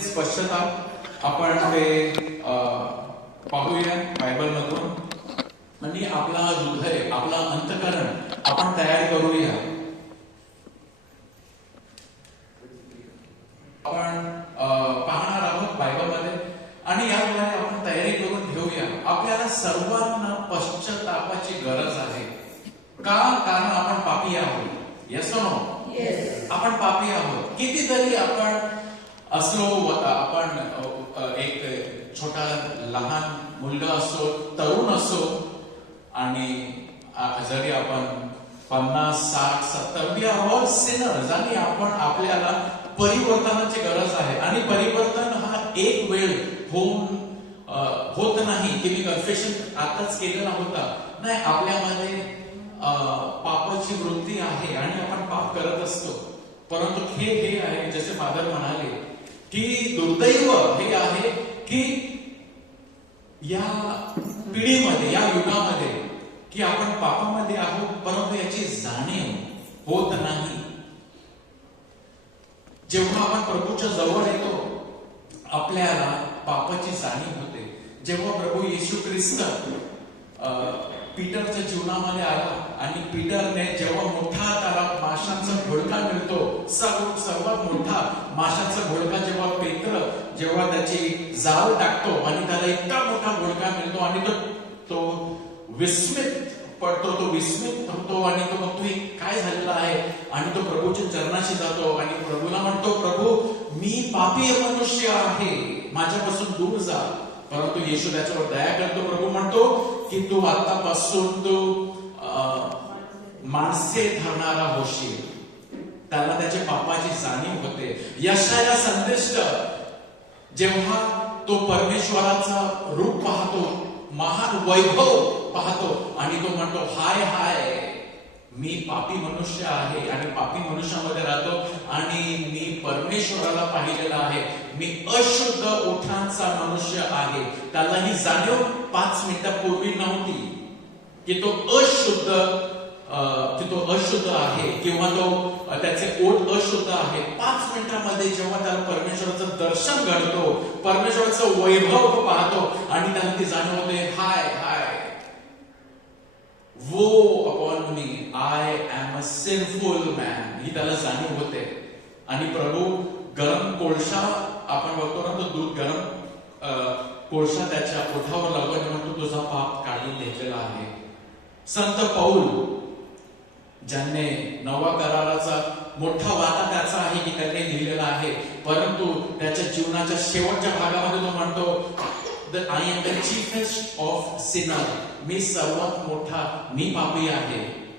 नक्कीच पश्चाताप आपण ते पाहूया बायबल मधून आणि आपला हृदय आपला अंतःकरण आपण तयार करूया. आपण पाहणार आहोत बायबलमध्ये आणि याद्वारे आपण तयारी करून घेऊया. आपल्याला सर्वांना पश्चातापाची गरज आहे. का? कारण आपण पापी आहोत. Yes no? आपण पापी आहोत. कितीतरी आपण असलो, आपण एक छोटा लहान मुलगा असो, तरुण असो, आणि जरी आपण 50, 60, 70 वी आर ऑल सिनर्स आणि आपण आपल्याला परिवर्तनाची गरज आहे. आणि परिवर्तन हा एक वेळ होत नाही की मी कन्फेशन आताच केलेला होता. नाही, आपल्यामध्ये पापाची वृत्ती आहे आणि आपण पाप करत असतो. परंतु हे आहे, जसे फादर म्हणाले की दुर्दैव हे आहे की या पिढीमध्ये, या युगामध्ये की आपण पापामध्ये आहोत, परंतु याची जाणीव होत नाही. जेव्हा आपण प्रभूच्या जवळ येतो आपल्याला पापाची जाणीव होते. जेव्हा प्रभू येशू ख्रिस्त पीटरच्या जीवनामध्ये आला आणि पीटरने जेव्हा मोठा त्याला माशांचा घोळका मिळतो, सर्वात मोठा माशांचा घोळका जेव्हा त्याची जाळ टाकतो आणि त्याला इतका मोठा घोळका मिळतो आणि तो विस्मित पडतो, तो विस्मित होतो आणि तो म्हणतो हे काय झालेलं आहे. आणि तो प्रभूच्या चरणाशी जातो आणि प्रभूला म्हणतो, प्रभू मी पापी मनुष्य आहे, माझ्यापासून दूर जा. परंतु येशू त्याच्यावर दया करतो. प्रभू म्हणतो की तू आतापासून तू माणसे धरणारा होशील. त्याला त्याच्या पापाची जाणीव होते. यशाया संदेष्ट जेव्हा तो परमेश्वराचा रूप पाहतो, महान वैभव पाहतो आणि तो म्हणतो हाय हाय, मी पापी मनुष्य आहे आणि पापी मनुष्यामध्ये राहतो आणि मी परमेश्वराला पाहिलेला आहे. मी अशुद्ध ओठांचा मनुष्य आहे. त्याला ही जाणीव 5 मिनिटापूर्वी नव्हती की तो अशुद्ध आहे किंवा त्याचे ओठ अशुद्ध आहे. 5 मिनिटांमध्ये जेव्हा त्याला परमेश्वराचं दर्शन घडतो, परमेश्वराचं वैभव तो पाहतो आणि त्याला ती जाणीव होते हाय हाय, woe upon me, I am a sinful man, ही त्याला जाणीव होते. आणि प्रभू गरम कोळसा, आपण बघतो ना, तो दूध गरम कोळसा त्याच्या ओठावर लावतो आणि म्हणतो तुझा पाप काढून घेतलेला आहे. संत पौल, ज्यांनी नवा कराराचा मोठा वाटा त्याचा आहे की त्यांनी लिहिलेला आहे, परंतु त्याच्या जीवनाच्या शेवटच्या भागामध्ये तो म्हणतो I am the chiefest of sinner, मी सर्वात मोठा, मी पापी आहे.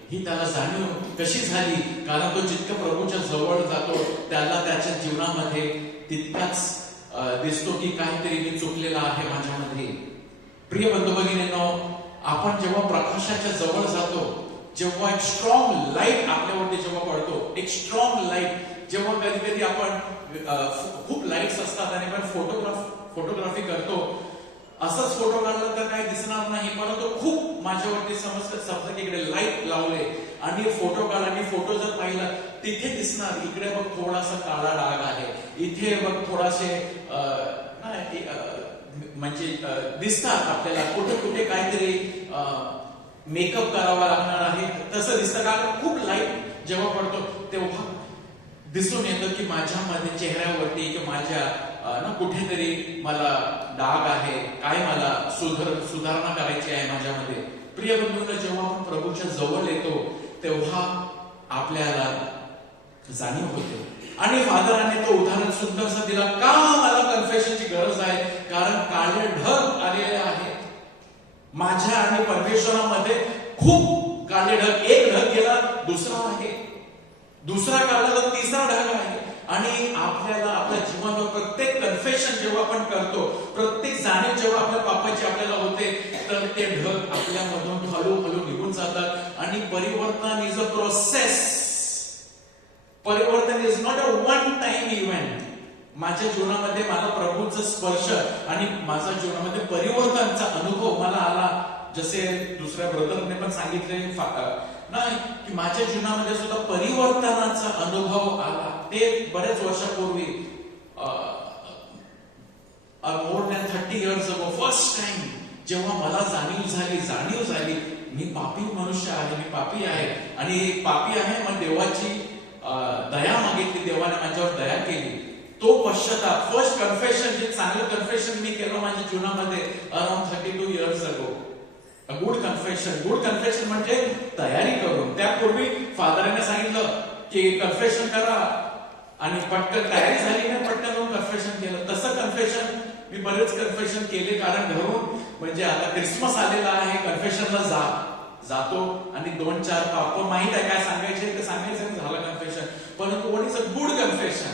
ही त्याला जाणीव कशी झाली? कारण तो जितका प्रभूच्या जवळ जातो त्याला त्याच्या जीवनामध्ये तितकाच दिसतो की काहीतरी मी चुकलेला आहे माझ्यामध्ये. प्रिय बंधू भगिनींनो, आपण जेव्हा प्रकाशाच्या जवळ जातो, जेव्हा एक स्ट्रॉंग लाईट आपल्यावरती जेव्हा पडतो, एक स्ट्रॉंग लाईट, जेव्हा कधी कधी आपण खूप लाईट्स असतात आणि आपण फोटोग्राफी करतो, असंच फोटो काढला तर काही दिसणार नाही, परंतु खूप माझ्यावरती समजा की इकडे लाईट लावले आणि फोटो काढला आणि फोटो जर पाहिला तिथे दिसणार, इकडे बघ थोडासा काळा डाग आहे, इथे बघ थोडासे म्हणजे दिसतात आपल्याला, कुठे कुठे काहीतरी मेकअप करावा लागणार आहे तसं दिसतं. कारण खूप लाईट जेव्हा पडतो तेव्हा दिसून येतं की माझ्यामध्ये चेहऱ्यावरती की माझ्या कुठेतरी मला डाग आहे, काय मला सुधारणा करायची आहे माझ्यामध्ये. प्रिय बंधूंनो, जेव्हा आपण प्रभूच्या जवळ येतो तेव्हा आपल्याला जाणीव होते. आणि फादराने तो उदाहरण सुंदरसा दिला. का मला कन्फेशनची गरज आहे? कारण काळे ढग आलेले आहेत माझ्या आणि परमेश्वरामध्ये. खूप काळे ढग, एक ढग गेला दुसरा आहे, दुसरा काढला तर तिसरा ढग आहे. आणि आपल्याला आपल्या जीवनावर प्रत्येक कन्फेशन जेव्हा आपण करतो, प्रत्येक जाणीव जेव्हा आपल्या पापाची आपल्याला होते, तर ते ढग आपल्यामधून हळूहळू निघून जातात. आणि परिवर्तन इज अ प्रोसेस. परिवर्तन is not a one time event. माझ्या जीवनामध्ये मला प्रभूचा स्पर्श आणि माझ्या जीवनामध्ये परिवर्तनाचा अनुभव मला आला. जसे दुसऱ्या ब्रदरने पण सांगितले नाही की माझ्या जीवनामध्ये सुद्धा परिवर्तनाचा अनुभव आला. ते बरेच वर्षापूर्वी 30 years ago फर्स्ट टाइम जेव्हा मला जाणीव झाली मी पापी मनुष्य आहे, मी पापी आहे आणि पापी आहे, मग देवाची दया मागितली, देवाने माझ्यावर दया केली. तो पश्चाताप, फर्स्ट कन्फेशन, जे चांगलं कन्फेशन मी केलं माझ्या जीवनामध्ये around 32 years ago. Good confession म्हणजे तयारी करून. त्यापूर्वी फादरांनी सांगितलं की कन्फेशन करा आणि पटकन तयारी झाली नाही, पटकन जाऊन कन्फेशन केलं. तसं कन्फेशन मी बरेच कन्फेशन केले, कारण घरून म्हणजे आता क्रिसमस आलेला आहे, कन्फेशनला जातो आणि 2-4 पाप माहित आहे काय सांगायचे ते सांगायचं, झालं कन्फेशन. परंतु what is a good confession,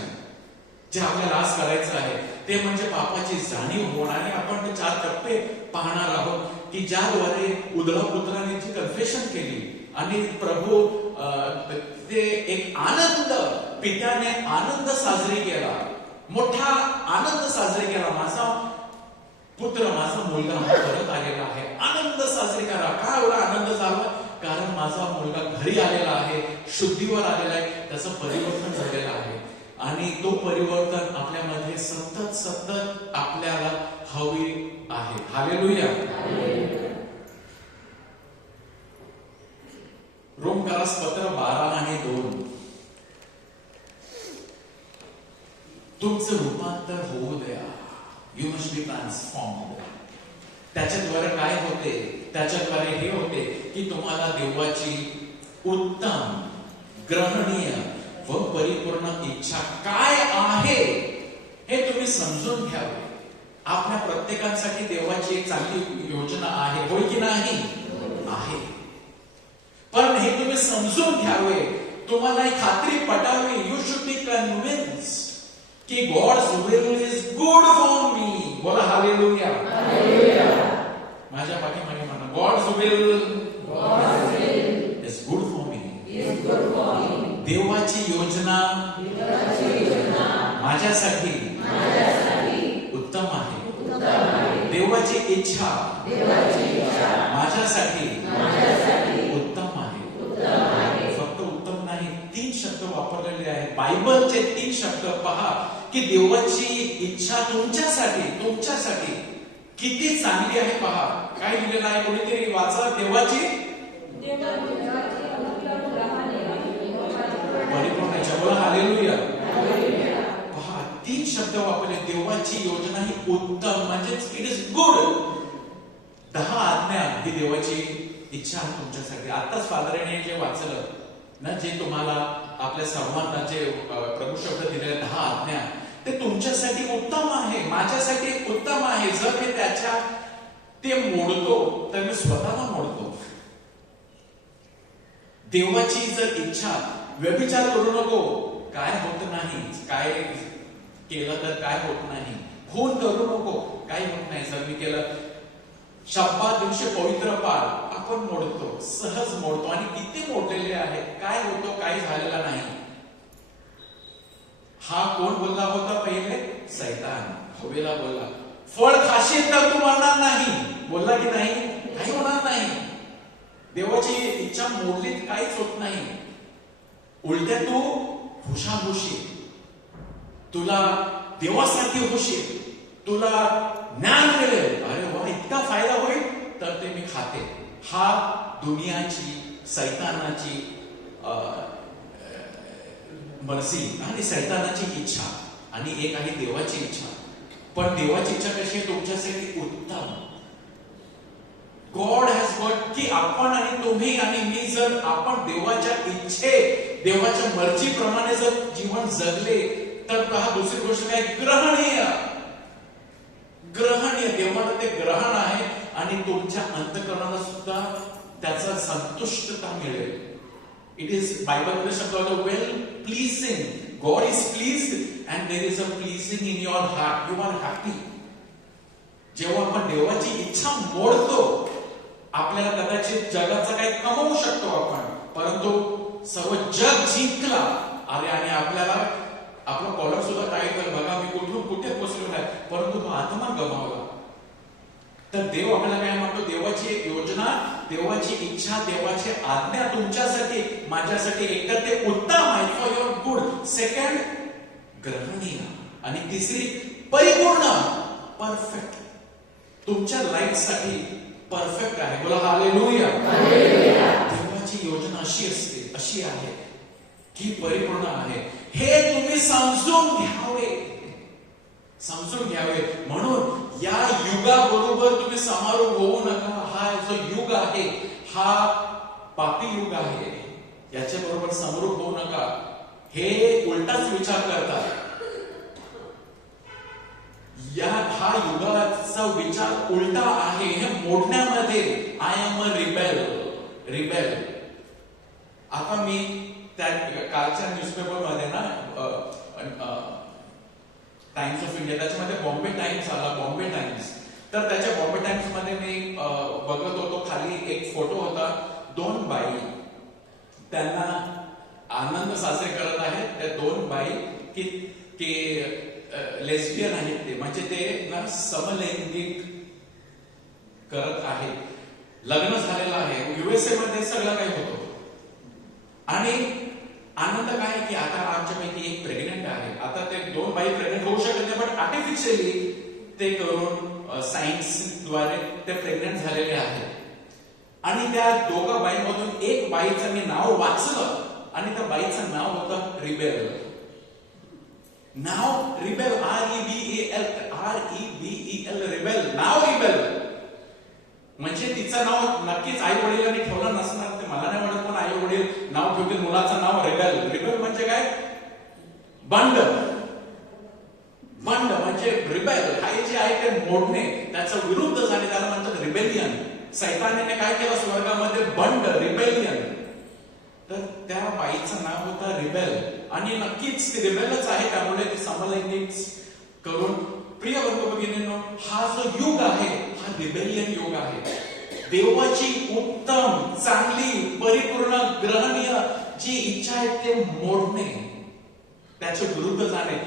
जे आपल्याला आज करायचं आहे ते म्हणजे पापाची जाणीव होणार. आणि आपण ते 4 टप्पे पाहणार आहोत की ज्याद्वारे उधळा पुत्राने जी कन्फेशन केली आणि प्रभू ते एक आनंद, पित्याने आनंद साजरी केला, मोठा आनंद साजरी केला. माझा पुत्र, माझा मुलगा परत आलेला आहे, आनंद साजरी करा. का एवढा आनंद झाला? कारण माझा मुलगा घरी आलेला आहे, शुद्धीवर आलेला आहे, त्याचं परिवर्तन झालेलं आहे आणि तो परिवर्तन आपल्यामध्ये सतत आपल्याला हवी आहे. हालेलुया. रोमकरास पत्र 12 आणि 2. तुमचं रूपांतर होऊ द्या. You must be transformed. त्याच्याद्वारे काय होते? त्याच्याद्वारे हे होते की तुम्हाला देवाची उत्तम, ग्रहणीय व परिपूर्ण इच्छा काय आहे हे तुम्ही समजून घ्यावे. आपल्या प्रत्येकासाठी देवाची एक चांगली योजना आहे, होय की नाही? आहे. पण हे तुम्ही समजून घ्यावे, तुम्हाला ही खात्री पटावी. यू शुड बी कन्व्हिन्स्ड की God's will is good for me. बोला हालेलुया. माझ्या पाठीमागे म्हणा, God's will is good for me. देवाची योजना माझ्यासाठी उत्तम आहे. देवाची इच्छा माझ्यासाठी उत्तम आहे. फक्त उत्तम नाही, 3 शब्द वापरलेले आहेत बायबलचे. 3 शब्द पहा की देवाची इच्छा तुमच्यासाठी किती चांगली आहे. पहा काय लिहिलेलं आहे, कोणीतरी वाचा. देवाची परिपूर्ण इच्छा. बोला हालेलुया. पहा 3 शब्द वापरले. देवाची योजना ही उत्तम, म्हणजेच इट इज गुड. 10 आज्ञा ही देवाची इच्छा आहे तुमच्यासाठी. आताच फादराने जे वाचलं ना, जे तुम्हाला आपल्या सर्वांना जे प्रभू शब्द दिलेले 10 आज्ञा, ते तुमच्यासाठी उत्तम आहे, माझ्यासाठी उत्तम आहे. जर मी ते मोडतो तर मी स्वतःला मोडतो. देवाची जर इच्छा, व्यभिचार करू नको, काय होत नाही, काय केलं तर काय होत नाही. खून करू नको, काय होत नाही. जर मी केलं, शब्दात दिवशी पवित्र पाळ, आपण मोडतो, सहज मोडतो. आणि किती मोडलेले आहेत, काय होतं, काय झालेलं नाही. हा कोण बोलला होता पहिले? सैतान हवेला बोलला, फळ खाशील तर तू मरणार नाही. बोलला की नाही? काही होणार नाही. देवाची इच्छा मोडली काहीच होत नाही. उलट्या तू हुशार होशील, तुला देवासाठी होशील, तुला ज्ञान मिळेल. अरे वा, इतका फायदा होईल, तर ते मी खाते. हा दुनियाची, सैतानाची मर्जी आणि सैतानाची इच्छा, आणि एक आहे देवाची इच्छा. पण देवाची इच्छा कशी आहे? तुमच्यासाठी उत्तम. गॉड हॅज गॉट की आपण आणि तुम्ही आणि मी जर आपण देवाच्या देवाच्या मर्जीप्रमाणे जर जीवन जगले तर पहा, दुसरी गोष्ट काय? ग्रहणीय. देवाला ते ग्रहण आहे आणि तुमच्या अंतःकरणाला सुद्धा त्याचा संतुष्टता मिळेल. इट इज बायबल शब्द well pleasing. God is pleased and there is a pleasing in your heart. You are happy. जेव्हा आपण देवाची इच्छा मोडतो, आपल्याला कदाचित जगाचा काही कमवू शकतो आपण, परंतु सर्व जग जिंकला अरे, आणि आपल्याला आपला कॉलर सुद्धा टाईट झाला, बघा मी कुठून कुठे पोहोचलो आहे, परंतु तो आत्मा गमावला. तर देव आपल्याला काय म्हणतो? देवाची योजना, देवाची इच्छा, देवाची आज्ञा तुमच्यासाठी, माझ्यासाठी एकतर ते उत्तम आहे, फॉर युअर गुड. सेकंड, ग्रहणीय. आणि तिसरी, परिपूर्ण, परफेक्ट. तुमच्या लाईफसाठी परफेक्ट आहे. बोला हालेलुया. देवाची योजना अशी असते, अशी आहे की परिपूर्ण आहे. हे तुम्ही समजून घ्यावे. म्हणून या युगाबरोबर तुम्ही समारोह होऊ नका. हा जो युग आहे हा पापी युग आहे, याच्या बरोबर समरूप होऊ नका. हे उलटाच विचार करतात. हा युगाचा विचार उलटा आहे. हे मोडण्यामध्ये आय एम अ रिबेल. आता मी त्या कालच्या न्यूजपेपर मध्ये ना टाइम्स ऑफ इंडिया, त्याच्यामध्ये बॉम्बे टाइम्स आला, बॉम्बे टाइम्स. तर त्याच्या बॉम्बे टाइम्स मध्ये मी बघत होतो, खाली एक फोटो होता. 2 बाई त्यांना आनंद साजरे करत आहेत. त्या 2 बाई की लेस्बियन आहेत, ते म्हणजे ते ना समलैंगिक करत आहेत. लग्न झालेलं आहे, USA मध्ये सगळं काही होतं. आणि आनंद काय की आता आमच्यापैकी एक प्रेग्नेंट आहे. आता ते 2 बाई प्रेग्नेंट होऊ शकत नाही, पण आर्टिफिशियली ते करून सायन्सद्वारे ते प्रेग्नेंट झालेले आहेत. आणि त्या 2 बाईंमधून एक बाईचं मी नाव वाचलं आणि त्या बाईचं नाव होतं रिबेल. नाव रिबेल, REBEL, रिबेल. नाव रिबेल म्हणजे तिचं नाव नक्कीच आई वडिलांनी ठेवलं नसणार, ते मला नाही वाटत. पण आई वडील नाव ठेवतील मुलाचं नाव रिबेल. रिबेल म्हणजे काय? बंड म्हणजे रिबेल. हे जे आहे ते मोडणे, त्याचं विरुद्ध झाले, त्याला म्हणतात रिबेलियन. सैतानाने काय केलं स्वर्गामध्ये? बंड, रिबेलियन. तर त्या बाईचं नाव होतं रिबेल. आणि नक्कीच ती रिबेलच आहे, त्यामुळे ती समलैंगिक करून. प्रिय बंधू-भगिनींनो, हा जो युग आहे हा रिबेलियन युग आहे. देवाची उत्तम, चांगली, परिपूर्ण, ग्रहणीय जी इच्छा आहे ते मोडणे, त्याच्या विरुद्ध जाणे,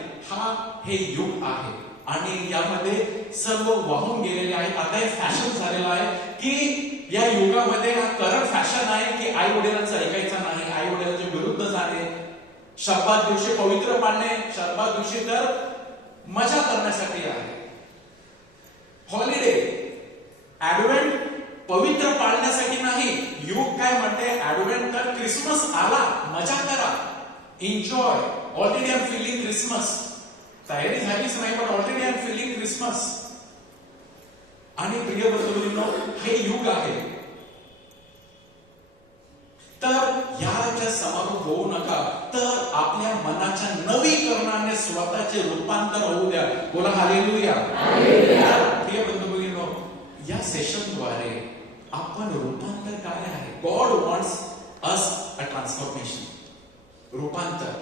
हे युग आहे. आणि यामध्ये सर्व वाहून गेलेले आहेत. आता हे फॅशन झालेलं आहे की या युगामध्ये हा करंट फॅशन आहे की आई वडिलांचं ऐकायचं नाही, आई वडिलांच्या विरुद्ध जाणे, शब्दात दिवशी पवित्र पाळणे. शब्दात दिवशी तर मजा करण्यासाठी आहे. हॉलिडे, ऍडव्हेंट पवित्र पाळण्यासाठी नाही. युग काय म्हणते? ऍडव्हेंट तर क्रिसमस आला, मजा करा, enjoy. Already I am feeling Christmas. तयारी झालीच नाही, पण already I am feeling Christmas. आणि प्रिय बंधूंनो, हे युग आहे. तर याच्या समारोह होऊ नका. तर आपल्या मनाच्या नवीकरणाने स्वतःचे रूपांतर होऊ द्या. बोला हालेलुया. प्रिय बंधू-भगिनींनो, या सेशनद्वारे आपण रूपांतर काय आहे? गॉड वॉन्ट्स अस अ ट्रान्सफॉर्मेशन. रूपांतर,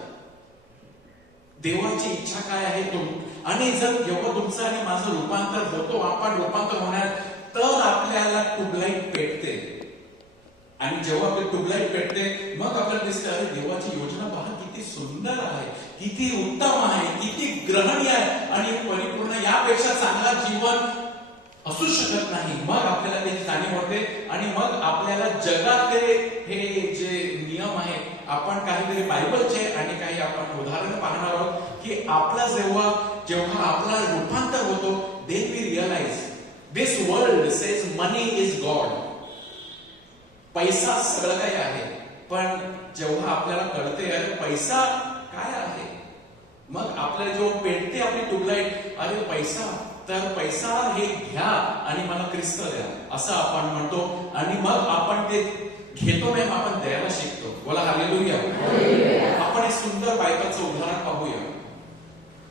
देवाची इच्छा काय आहे? आणि जर जेव्हा तुमचं आणि माझं रूपांतर होतो, आपण रूपांतर होणार, तर आपल्याला ट्यूबलाईट पेटते. आणि जेव्हा आपली ट्यूबलाईट पेटते, मग आपल्याला दिसतं, अरे देवाची योजना पहा किती सुंदर आहे, किती उत्तम आहे, किती ग्रहणीय आहे, आणि परिपूर्ण, यापेक्षा चांगला जीवन असू शकत नाही. मग आपल्याला त्याची जाणीव होते. आणि मग आपल्याला जगातले हे जे नियम आहे, आपण काहीतरी बायबलचे आणि काही आपण उदाहरण पाहणार आहोत की आपला जेव्हा आपला रूपांतर होतो, then we realize this world says money is God. पैसा सगळं काही आहे. पण जेव्हा आपल्याला कळते अरे पैसा काय आहे, मग आपल्याला जेव्हा पेटते आपली ट्यूबलाईट, अरे पैसा, तर पैसा हे घ्या आणि मला ख्रिस्त द्या, असं आपण म्हणतो. आणि मग आपण ते घेतो नाही, आपण द्यायला शिकतो. बोला हालेलुया. आपण एक सुंदर बायबलचं उदाहरण पाहूया.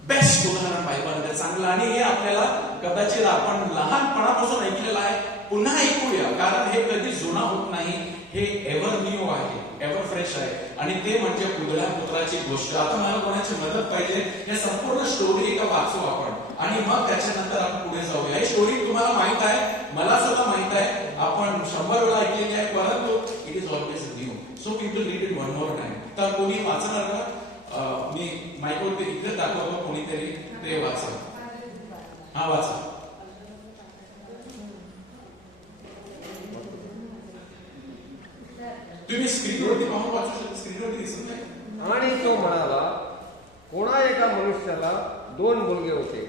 बेस्ट उदाहरण बायबलमध्ये चांगलं, आणि हे आपल्याला कदाचित आपण लहानपणापासून ऐकलेलं आहे, पुन्हा ऐकूया, कारण हे कधी जुना होत नाही. हे एव्हर न्यू आहे, एव्हर फ्रेश आहे. आणि ते म्हणजे उधळ्या पुत्राची गोष्ट. आता मला कोणाची मदत पाहिजे, हे संपूर्ण स्टोरी एका वाचू आपण, आणि मग त्याच्यानंतर आपण पुढे जाऊया. ही स्टोरी तुम्हाला माहित आहे, मला सुद्धा माहित आहे, आपण 100 वेळा ऐकलेली आहे, परंतु it is always new. So we will read it one more time. तर कोणी वाचणार का? मी मायक्रोफोन इथे दाखवतो, कोणीतरी ते वाचा. हा वाचा. तुम्ही स्क्रीनवरती पाहून वाचू शकता, स्क्रीनवरती दिसत नाही. आणि तो म्हणाला, कोणा एका मनुष्याला 2 मुलगे होते.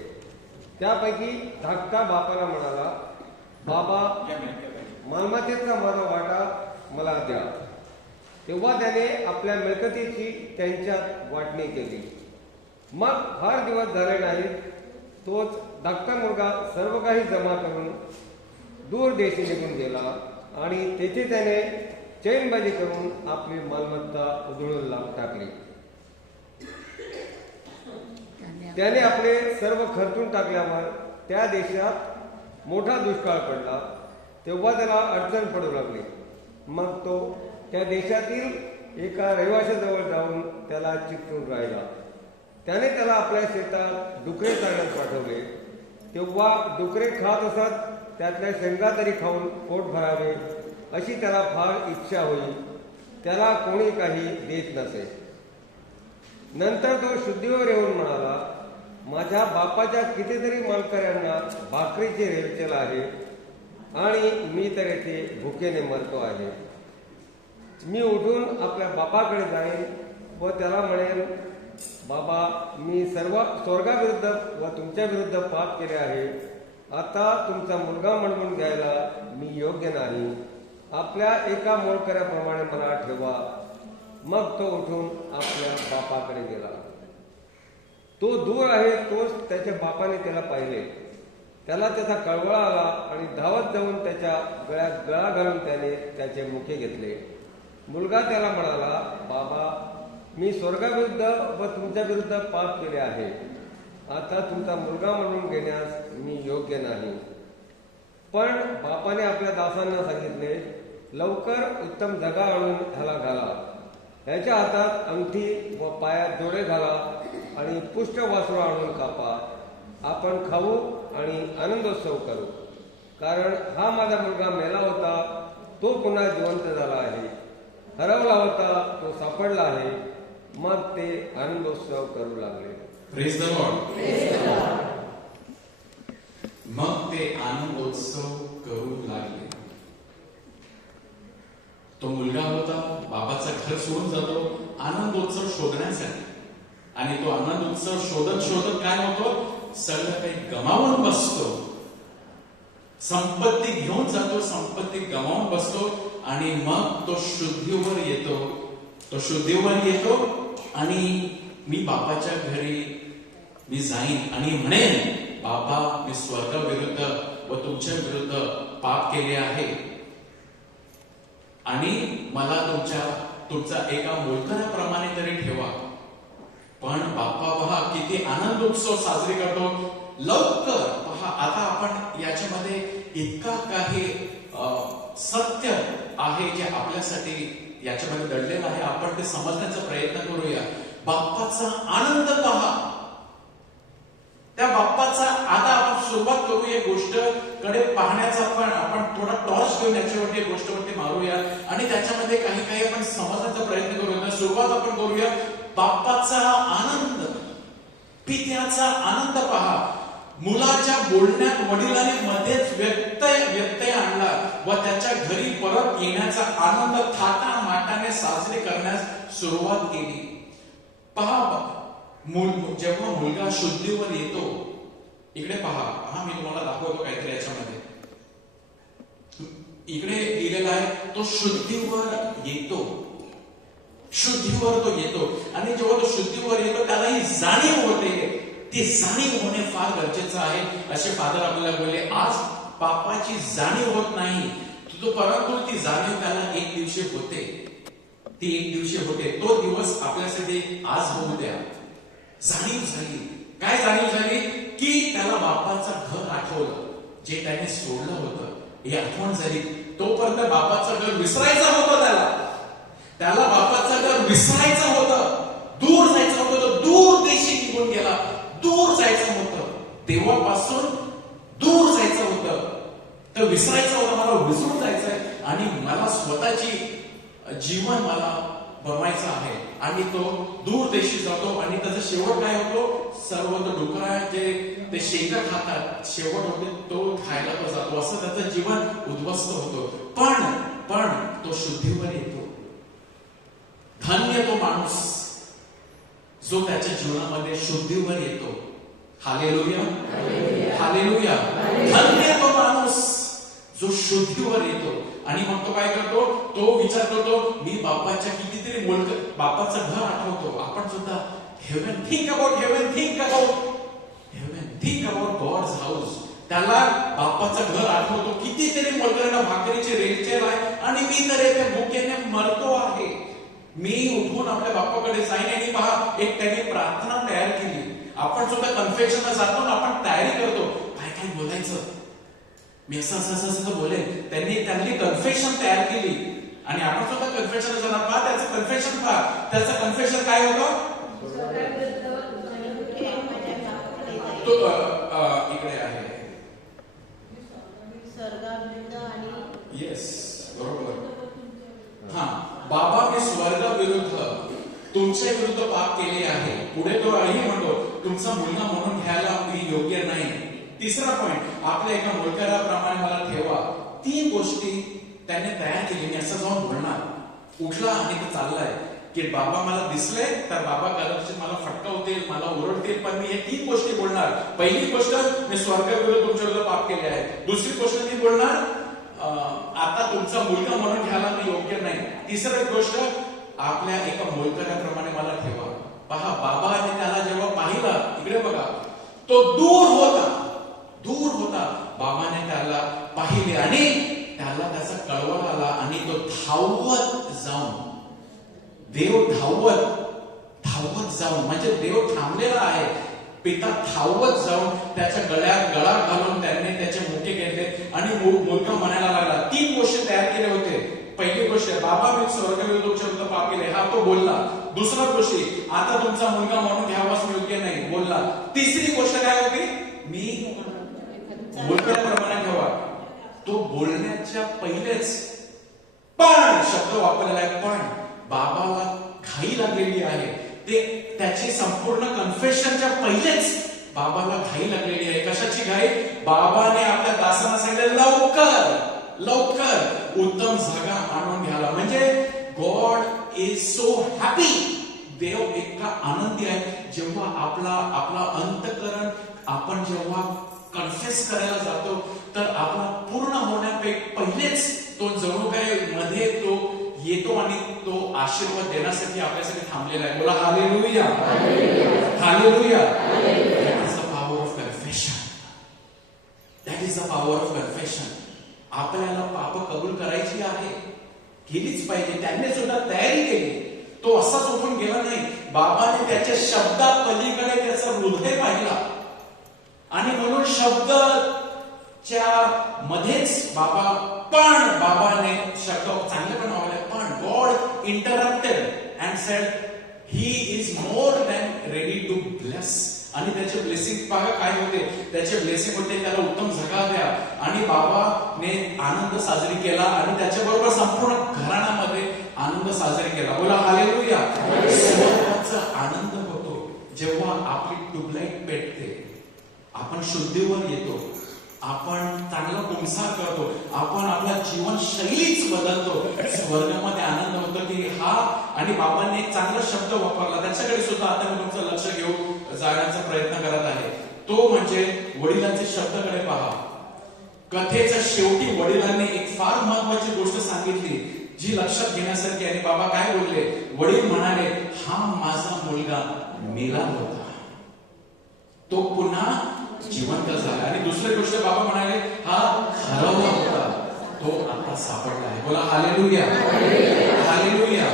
त्यापैकी धाकटा बापाला म्हणाला, बाबा, मालमत्तेचा माझा वाटा मला द्या. तेव्हा त्याने आपल्या मिळकतीची त्यांच्यात वाटणी केली. मग फार दिवस झाले नाहीत, तोच धाकटा मुलगा सर्व काही जमा करून दूर देशी निघून गेला आणि तेथे त्याने चैनबाजी करून आपली मालमत्ता उधळून टाकली. त्याने आपले सर्व खर्चून टाकल्यावर त्या देशात मोठा दुष्काळ पडला. तेव्हा त्याला अडचण पडू लागली. मग तो त्या देशातील एका रहिवाशाजवळ जाऊन त्याला चिकटून राहिला. त्याने त्याला आपल्या शेतात डुकरे चारण्यास पाठवले. तेव्हा डुकरे खात असत. त्यातल्या शेंगा तरी खाऊन पोट भरावे अशी त्याला फार इच्छा होई. त्याला कोणी काही देत नसे. नंतर तो शुद्धीवर येऊन म्हणाला, माझ्या बापाच्या कितीतरी मालकऱ्यांना भाकरीची रेलचेल आहे आणि मी तर येथे भुकेने मरतो आहे. मी उठून आपल्या बापाकडे जाईन व त्याला म्हणेन, बाबा, मी स्वर्गाविरुद्ध व तुमच्या विरुद्ध पाप केले आहे. आता तुमचा मुलगा म्हणून घ्यायला मी योग्य नाही. आपल्या एका मोलकऱ्याप्रमाणे मला ठेवा. मग तो उठून आपल्या बापाकडे गेला. तो दूर आहे तोच त्याच्या बापाने त्याला पाहिले. त्याला त्याचा कळवळा आला आणि धावत जाऊन त्याच्या गळ्यात गळा घालून त्याने त्याचे मुखे घेतले. मुलगा त्याला म्हणाला, बाबा, मी स्वर्गाविरुद्ध व तुमच्या विरुद्ध पाप केले आहे. आता तुमचा मुलगा म्हणून घेण्यास मी योग्य नाही. पण बापाने आपल्या दासांना सांगितले, लवकर उत्तम जगा आणून ह्याला घाला. ह्याच्या हातात अंगठी व पायात जोडे घाला आणि पुष्ट वासरू आणून कापा. आपण खाऊ आणि आनंदोत्सव करू. कारण हा माझा मुलगा मेला होता, तो पुन्हा जिवंत झाला आहे. हरवला होता, तो सापडला आहे. मग ते आनंदोत्सव करू लागले. Praise the Lord. मग ते आनंदोत्सव करू लागले. तो मुलगा होता, बाबाचं घर सोडून जातो आनंदोत्सव शोधण्यासाठी. आणि तो आनंदोत्सव शोधत शोधत काय होतो, सगळं काही गमावून बसतो. संपत्ती घेऊन जातो, संपत्ती गमावून बसतो. आणि मग तो शुद्धीवर येतो. तो शुद्धीवर येतो आणि मी बापाच्या घरी मी जाईन आणि म्हणेन, बाबा, मी स्वर्गाविरुद्ध व तुमच्या विरुद्ध पाप केले आहे आणि मला तुमचा एका मोलकऱ्याप्रमाणे तरी ठेवा. पण बाप्पा पहा किती आनंदोत्सव साजरे करतो. लवकर पहा, आता आपण याच्यामध्ये इतका काही सत्य आहे जे आपल्यासाठी याच्यामध्ये दडलेलं आहे. आपण ते समजण्याचा प्रयत्न करूया. बाप्पाचा आनंद पहा. त्या बाप्पाचा आता आपण सुरुवात करूया गोष्ट कडे पाहण्याचा. आपण थोडा टॉर्च घेऊन याच्यावरती गोष्टवरती मारूया आणि त्याच्यामध्ये काही काही आपण समजण्याचा प्रयत्न करूया. सुरुवात आपण करूया. बाप्पाचा आनंद, पित्याचा आनंद पहा. मुलाच्या बोलण्यात वडिलांनी मध्येच व्यत्यय आणला व त्याच्या घरी परत येण्याचा आनंद थाटामाटाने साजरे करण्यास सुरुवात केली. पहा, जेव्हा मुलगा शुद्धीवर येतो, इकडे पहा. हा, मी तुम्हाला दाखवतो काहीतरी याच्यामध्ये. इकडे लिहिलेला आहे, तो शुद्धीवर येतो. शुद्धीवर तो येतो. आणि जेव्हा तो शुद्धीवर येतो त्याला ही जाणीव होते. ती जाणीव होणे फार गरजेचं आहे. असे फादर आपल्याला बोलले, आज पापाची जाणीव होत नाही तो, परंतु ती जाणीव त्याला एक दिवशी होते. ती एक दिवशी होते. तो दिवस आपल्यासाठी आज होऊ द्या. जाणीव झाली. काय जाणीव झाली? की त्याला बापाचं घर आठवलं जे त्याने सोडलं होतं. ही आठवण झाली. तोपर्यंत बापाचं घर विसरायचं होतं. त्याला बापाचं घर विसरायचं होतं. दूर जायचं होतं. तो दूर देशी निघून गेला. दूर जायचं होतं. तेव्हापासून दूर जायचं होतं. तर विसरायचं होतं. मला विसरून जायचंय आणि मला स्वतःची जीवन मला बनवायचं आहे. आणि तो दूर देशी जातो आणि त्याचा शेवट काय होतो? सर्व तो डुकराचे ते शेंगा खातात. शेवट होते तो खायला तो जातो. असं त्याचं जीवन उद्ध्वस्त होतो. पण तो शुद्धीवर येतो. धन्य तो माणूस जो त्याच्या जीवनामध्ये शुद्धीवर येतो. Hallelujah, hallelujah. धन्य तो माणूस शुद्धीवर येतो आणि मग तो काय करतो, तो विचार करतो मी बाप्पाच्या कितीतरी बाप्पाचं घर आठवतो. आपण सुद्धा heaven, think about heaven, think about heaven, think about God's house. त्याला बाप्पाचं घर आठवतो, कितीतरी मोलकऱ्यांना भाकरीचे रेलचेल आहे आणि मी तर येथे भुकेने मरतो आहे. मी उठून आपल्या बाप्पाकडे जाईन आणि पहा एक त्याने प्रार्थना तयार केली. आपण सुद्धा कन्फेशनला जातो ना, आपण तयारी करतो काय काय बोलायचं, मी असं असं असं असं बोलेन. त्यांनी कन्फेशन तयार केली आणि आपण सुद्धा कन्फेशनला जाणार. पहा त्याचं कन्फेशन, पहा त्याचं कन्फेशन काय होतं. तो इकडे आहे, येस बरोबर. हा, बाबा मी स्वर्गाविरुद्ध तुमच्या विरुद्ध पाप केले आहे. पुढे तो ही म्हणतो तुमचा मुलगा म्हणून घ्यायला मी योग्य नाही. तिसरा पॉइंट, आपल्या एका मुलकराप्रमाणे मला ठेवा. 3 गोष्टी त्याने तयार केली. मी असं जाऊन बोलणार, उठला आणि तो चाललाय की बाबा मला दिसले तर बाबा कदाचित मला फटकावतील, मला ओरडतील, पण मी हे 3 गोष्टी बोलणार. पहिली गोष्ट, मी स्वर्गाविरुद्ध तुमच्या विरुद्ध पाप केले आहे. दुसरी गोष्ट मी बोलणार, आता तुमचा मुलगा म्हणून घ्यायला मी योग्य नाही. तिसरी गोष्ट, आपल्या एका मोलकऱ्याप्रमाणे मला ठेवा. पहा, बाबाने त्याला जेव्हा पाहिलं, इकडे बघा, तो दूर होता. बाबाने त्याला पाहिले आणि त्याला त्याचा कळवळा आला आणि तो धावत जाऊन, देव धावत जाऊन, म्हणजे देव थांबलेला आहे. पिता धावत जाऊन त्याच्या गळ्यात गळा घालून त्यांनी त्याचे मुके घेतले आणि मुलगा म्हणायला लागला. 3 गोष्टी तयार केले होते. पहिली गोष्ट, बाबा मी स्वर्गाविरुद्ध तुमच्या विरुद्ध पाप केले, हा तो बोलला. दुसरा गोष्टी, आता तुमचा मुलगा म्हणून घ्यावाच योग्य नाही, बोलला. तिसरी गोष्ट काय होती, मी मुलगाप्रमाणे घ्यावा. तो बोलण्याच्या पहिलेच पण शब्द वापरलेला आहे. पण बाबाला घाई लागलेली आहे. ते त्याची संपूर्ण कन्फेशनच्या पहिलेच बाबाला घाई लागलेली आहे. कशाची घाई? बाबाने आपल्या दासांना सांगितलं लवकर उत्तम जागा आणून घ्यायला. म्हणजे गॉड इज सो हॅपी. देव इतका आनंदी आहे जेव्हा आपला अंतःकरण आपण जेव्हा कन्फेस करायला जातो, तर आपला पूर्ण पहिलेच तो जणू काय मध्ये तो येतो आणि तो आशीर्वाद देण्यासाठी आपल्यासाठी थांबलेला आहे. बोला hallelujah, hallelujah. That is the power of confession. That is the power of confession. आपल्याला पाप कबूल करायची आहे, केलीच पाहिजे. त्यांनी सुद्धा तयारी केली. तो असाच उठून गेला नाही. बाबाने त्याच्या शब्दा पलीकडे त्याचा हृदय पाहिला आणि म्हणून शब्दच्या मध्येच बाबाने शब्द चांगले पण वावरले, पण God interrupted and said he is more than ready to bless. आणि त्याचे ब्लेसिंग पहा काय होते. त्याचे ब्लेसिंग होते, त्याला उत्तम जागा द्या. आणि बाबाने आनंद साजरी केला आणि त्याच्याबरोबर संपूर्ण घराण्यामध्ये आनंद साजरी केला. बोला हालेलुया. स्वर्गाचा आनंद होतो जेव्हा आपली ट्यूबलाईट पेटते, आपण शुद्धीवर येतो, आपण चांगला पुंसार करतो, आपण आपला जीवनशैलीच बदलतो. स्वर्गामध्ये आनंद होतो की हा. आणि बाबांनी एक चांगला शब्द वापरला, त्याच्याकडे सुद्धा आता मी तुमचं लक्ष घेऊ जाण्याचा प्रयत्न करत आहे. तो म्हणजे वडिलांचे शब्दाकडे पहा. कथेच्या शेवटी वडिलांनी एक फार महत्वाची गोष्ट सांगितली जी लक्षात घेण्यासारखी. आणि बाबा काय बोलले? वडील म्हणाले, हा माझा मुलगा मेला होता, तो पुन्हा जिवंत झाला. आणि दुसरी गोष्ट बाबा म्हणाले, हा हरवला होता, तो आता सापडला आहे. बोला हालेलुया, हालेलुया.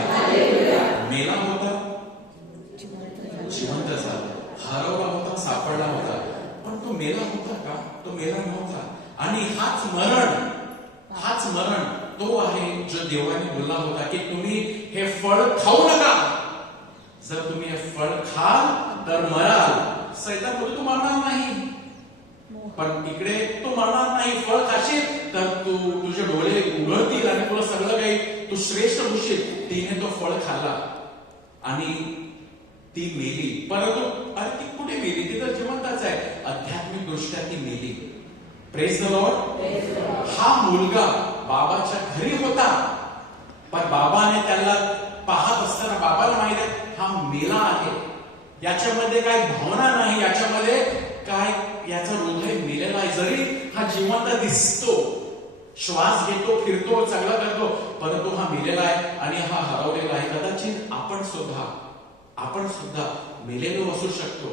मेला होता, जिवंत झाला. हरवला होता, सापडला होता. पण तो मेला होता का? तो मेला नव्हता. आणि हाच मरण तो आहे जो देवाने बोलला होता की तुम्ही हे फळ खाऊ नका. जर तुम्ही हे फळ खाल तर मराल. सैतान बोलतो तू मरणार नाही, पण इकडे तू मरणार नाही. फळ खाशील तर तुझे डोळे उघडतील आणि तुला सगळं काही तू श्रेष्ठ होशील. तिने तो फळ खाल्ला आणि ती मेली. परंतु अरे ती कुठे मेली? ती तर जिवंतच आहे. आध्यात्मिक दृष्ट्या ती मेली. Praise the Lord. हा मुलगा बाबाच्या घरी होता, पण बाबाने त्याला पाहत असताना बाबाला माहित आहे हा मेला आहे. याच्यामध्ये काय भावना नाही, याच्यामध्ये काय याचा हृदय मेलेला आहे. जरी हा जिवंत दिसतो श्वास घेतो, फिरतो, सगळं करतो, परंतु हा मेलेला आहे आणि हा हरवलेला आहे. कदाचित आपण सुद्धा मेलेलो असू शकतो,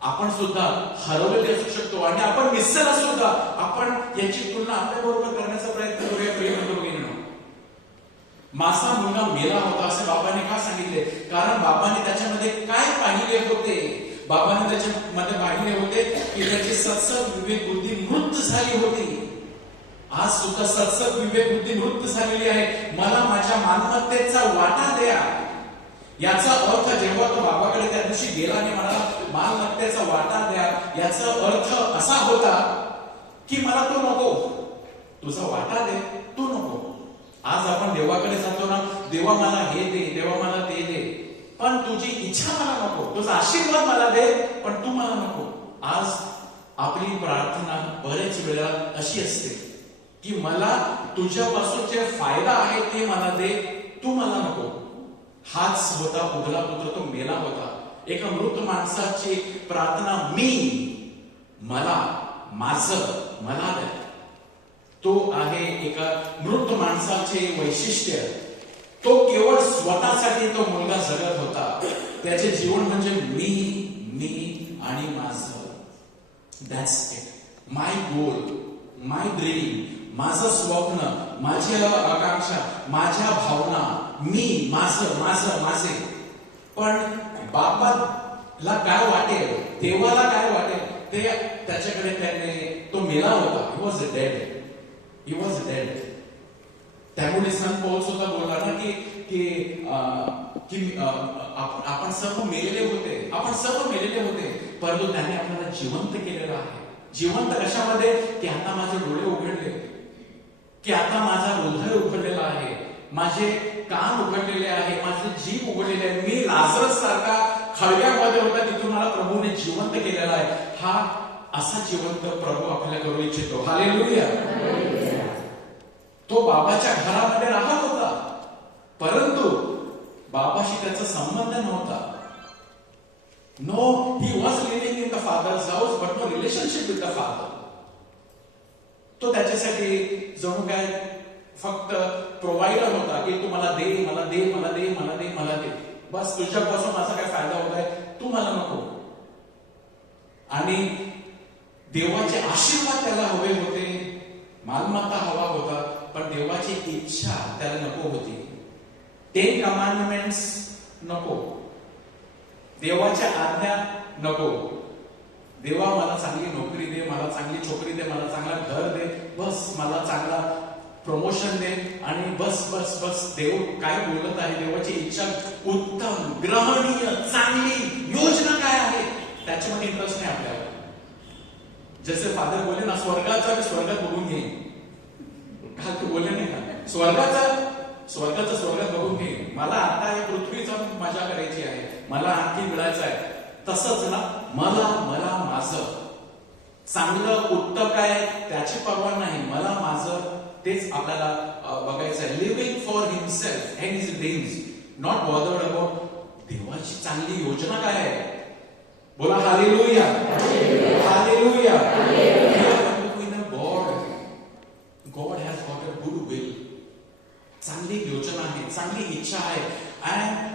आपण सुद्धा हरवलेले असू शकतो आणि आपण विसरला सुद्धा. आपण याची तुलना आपल्या बरोबर करण्याचा प्रयत्न करूया. मासा मुलगा मेला होता असे बाबाने का सांगितले? कारण बाबाने त्याच्यामध्ये काय पाहिले होते? बाबाने त्याच्यामध्ये पाहिले होते की त्याची सत्सद विवेक बुद्धी मृत झाली होती. आज सुद्धा सत्सद विवेक बुद्धी मृत झालेली आहे. मला माझ्या मालमत्तेचा वाटा द्या. याचा अर्थ जेव्हा तो बाबाकडे त्या दिवशी गेला आणि मला मालमत्तेचा वाटा द्या, याचा अर्थ असा होता की मला तो नको, तुझा वाटा दे, तू नको. आज आपण देवाकडे जातो ना, देवा मला हे दे, देवा मला ते दे, पण तुझी इच्छा मला नको, तुझा आशीर्वाद मला दे, पण तू मला नको. आज आपली प्रार्थना बरेच वेळा अशी असते की मला तुझ्यापासून जे फायदा आहे ते मला दे, तू मला नको. हाच होता उघडा पुत्र, तो मेला होता. एका मृत माणसाची प्रार्थना, मी, मला, माझं, मला दे. तो आहे एका मृत माणसाचे वैशिष्ट्य. तो केवळ स्वतःसाठी तो मुलगा जगत होता. त्याचे जीवन म्हणजे मी आणि माझं. That's it. My goal, my dream, माझं स्वप्न, माझी आकांक्षा, माझ्या भावना, मी, माझं, माझे. पण बापाला काय वाटेल, देवाला काय वाटेल, ते त्याच्याकडे त्याने, तो मेला होता. He was dead. त्यामुळे संत पौल सुद्धा बोलला ना की आपण सर्व मेलेले होते, परंतु त्याने आपल्याला जिवंत केलेलं आहे. जिवंत कशामध्ये? की आता माझे डोळे उघडले, की आता माझा हृदय उघडलेला आहे, माझे कान उघडलेले आहे, माझे जीभ उघडलेले आहे. मी लाजरस सारखा खळग्यामध्ये होता, तिथून मला प्रभूने जिवंत केलेला आहे. हा असा जिवंत प्रभू आपल्याला करू इच्छितो. हालेलुया. तो बाबाच्या घरामध्ये राहत होता, परंतु बाबाशी त्याचा संबंध नव्हता. No, he was living in the father's house, but no relationship with the father. तो त्याच्यासाठी जणू काय फक्त प्रोव्हायडर होता की तू मला दे, मला दे, मला दे, मला दे, मला दे. बस तुझ्यापासून माझा काय फायदा होत आहे, तू मला नको. आणि देवाचे आशीर्वाद त्याला हवे होते, मालमत्ता हवा होता, पण देवाची इच्छा त्याला नको होती. 10 कमांडमेंट्स नको, देवाच्या आज्ञा नको. देवा मला चांगली नोकरी दे, मला चांगली छोकरी दे, मला चांगला घर दे, बस मला चांगला प्रमोशन दे, आणि बस बस बस. देव काय बोलत आहे? देवाची इच्छा उत्तम, ग्रहणीय, चांगली योजना काय आहे त्याच्यामध्ये इंटरेस्ट नाही आपल्याला. जसे फादर बोलले ना, स्वर्गाचा मी स्वर्गात बघून घेईन. काल तू बोलले नाही का, स्वर्गाचं स्वर्गात बघून घेईन. मला आता या पृथ्वीचा मजा करायची आहे, मला आणखी मिळायचं आहे. तसंच ना, मला माझं चांगलं उत्तम काय त्याची पर्वा नाही, मला माझं तेच आपल्याला बघायचं आहे. Living for himself and his dreams, not bothered about देवाची चांगली योजना काय आहे. बोला hallelujah, hallelujah. God has got a good will. चांगली योजना आहे, चांगली इच्छा आहे. अँड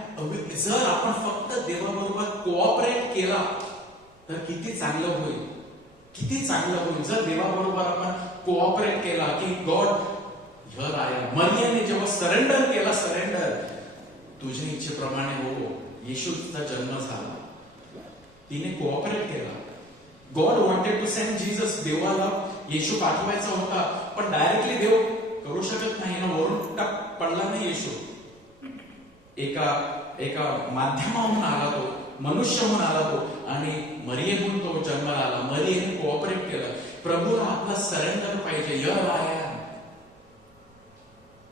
जर आपण फक्त देवाबरोबर कोऑपरेट केला तर किती चांगलं होईल, किती चांगलं होईल. जर देवाबरोबर आपण कोऑपरेट केला की गॉड हिअर आय एम. मरियमने जेव्हा सरेंडर केला, तुझ्या इच्छेप्रमाणे हो, येशूचा जन्म झाला, तिने कोऑपरेट केला. God wanted to send Jesus. देवाला येशू पाठवायचा होता, पण डायरेक्टली देव करू शकत नाही ना, वरून पडला नाही येशू. एका माध्यमाहून आला तो, मनुष्य म्हणून आला तो, आणि मरियमहून तो जन्माला आला. मरियमने कोऑपरेट केलं. प्रभूला आपला सरेंडर पाहिजे, हिअर आय एम.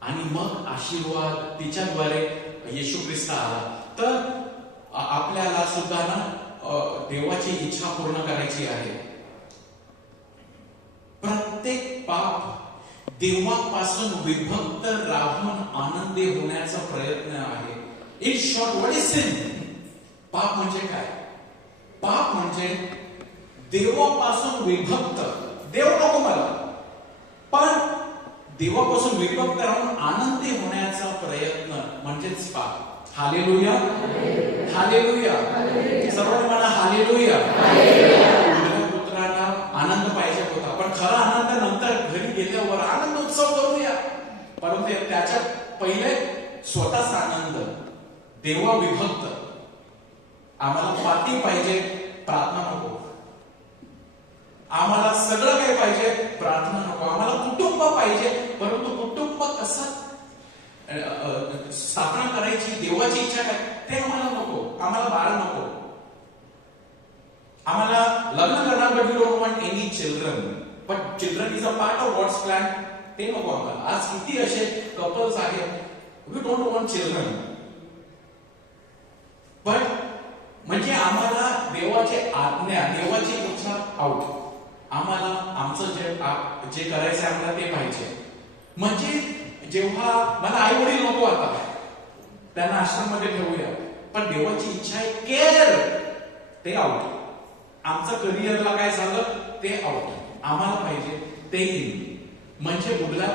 आणि मग आशीर्वाद तिच्याद्वारे येशू ख्रिस्त आला. तर आपल्याला सुद्धा ना देवाची इच्छा पूर्ण करायची आहे. प्रत्येक पाप देवापासून विभक्त राहून आनंदी होण्याचा प्रयत्न आहे. In short, what is sin? पाप म्हणजे काय? पाप म्हणजे देवापासून विभक्त. देव नको मला, पण देवापासून विभक्त राहून आनंदी होण्याचा प्रयत्न म्हणजेच पाप. Hallelujah, hallelujah. सर्वांनी म्हणा हालेलुया. पुत्रांना आनंद पाहिजे होता, पण खरा आनंद नंतर घरी गेल्यावर आनंद उत्सव करूया. परंतु त्याच्या पहिले स्वतःचा आनंद. देवा विभक्त. आम्हाला पाती पाहिजे, प्रार्थना नको. आम्हाला सगळं काही पाहिजे, प्रार्थना नको. आम्हाला कुटुंब पाहिजे, परंतु कुटुंब कसं स्थापना करायची, देवाची इच्छा काय ते आम्हाला नको. आम्हाला बाळ नको. आम्हाला लग्न करणार, but we don't want any children. But children is a part of God's plan. ते नको आम्हाला. आज किती असे कपल्स आहेत, we don't want children. But म्हणजे आम्हाला देवाची आज्ञा, देवाची इच्छा आउट. आम्हाला आमचं जे करायचं आम्हाला ते पाहिजे. म्हणजे जेव्हा मला आई वडील नको, आता त्यांना आश्रम मध्ये ठेवूया, पण देवाची इच्छा आहे केअर, ते आउट. आमचं करिअरला काय झालं ते आउट. आम्हाला पाहिजे ते इन. म्हणजे मुला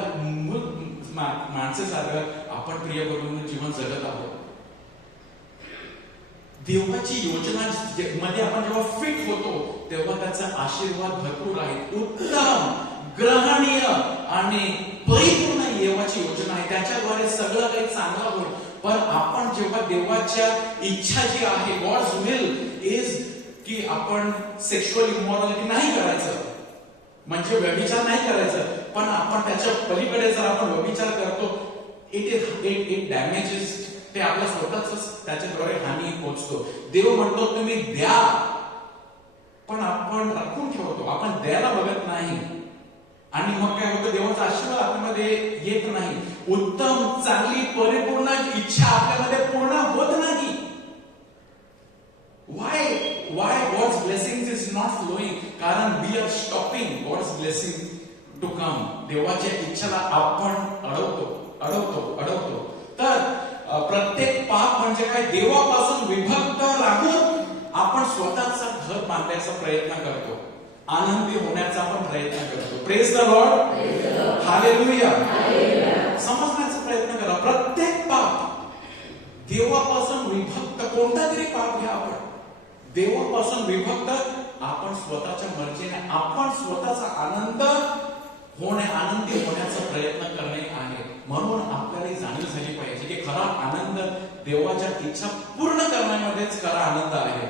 माणसासारखं आपण प्रिय बघून जीवन जगत आहोत. देवाची योजना मध्ये आपण जेव्हा फिट होतो तेव्हा त्याचा आशीर्वाद भरपूर आहे. उत्तम, ग्रहणीय आणि परिपूर्ण देवाची योजना आहे. त्याच्याद्वारे सगळं काही चांगलं होईल. पण आपण जेव्हा देवाच्या इच्छा जी आहे, गॉड्स विल इज की आपण सेक्शुअल इमॉरॅलिटी नाही करायचं, म्हणजे व्यभिचार नाही करायचं. पण आपण त्याच्या पलीकडे जर आपण व्यभिचार करतो, इट डॅमेजेस. ते आपल्या स्वतःच त्याच्याद्वारे हानी पोहोचतो. देव म्हणतो तुम्ही द्या, पण आपण राखून ठेवतो. आपण द्यायला बघत नाही. आणि मग काय होतं, देवाचा आशीर्वाद आपल्यामध्ये येत नाही. उत्तम, चांगली, परिपूर्ण इच्छा आपल्यामध्ये पूर्ण होत नाही. Why God's blessings is not flowing? कारण we are stopping God's blessing to come. देवाच्या इच्छेला आपण अडवतो. तर प्रत्येक पाप म्हणजे काय, देवापासून विभक्त राहून आपण स्वतःचा घर बांधण्याचा प्रयत्न करतो, आनंदी होण्याचा आपण प्रयत्न करतो. Praise the Lord, hallelujah. समजण्याचा प्रयत्न करा. प्रत्येक पाप देवापासून विभक्त, कोणता तरी पाप घ्या आपण, देवापासून विभक्त आपण स्वतःच्या मर्जीने, आपण स्वतःचा आनंदी होण्याचा प्रयत्न करणे आहे. म्हणून आपल्याला जाणीव झाली पाहिजे की खरा आनंद देवाच्या इच्छा पूर्ण करण्यामध्येच खरा आनंद आहे.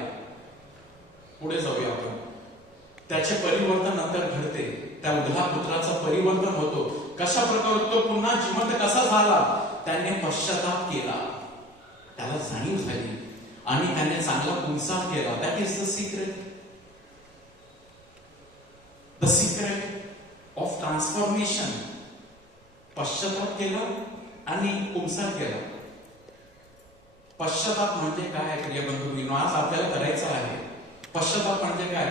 पुढे जाऊया आपण. त्याचे परिवर्तन नंतर घडते. त्या उधळा पुत्राचं परिवर्तन होतो. कशा प्रकारे तो पुन्हा जिवंत कसा झाला, त्याने पश्चाताप केला, त्याला जाणीव झाली आणि त्याने चांगला पुनसार केला. That is the secret. The secret of transformation. पश्चाताप केला आणि पुनसार केला. पश्चाताप म्हणजे काय प्रिय बंधूंनो, आज आपल्याला करायचं आहे. पश्चाताप म्हणजे काय,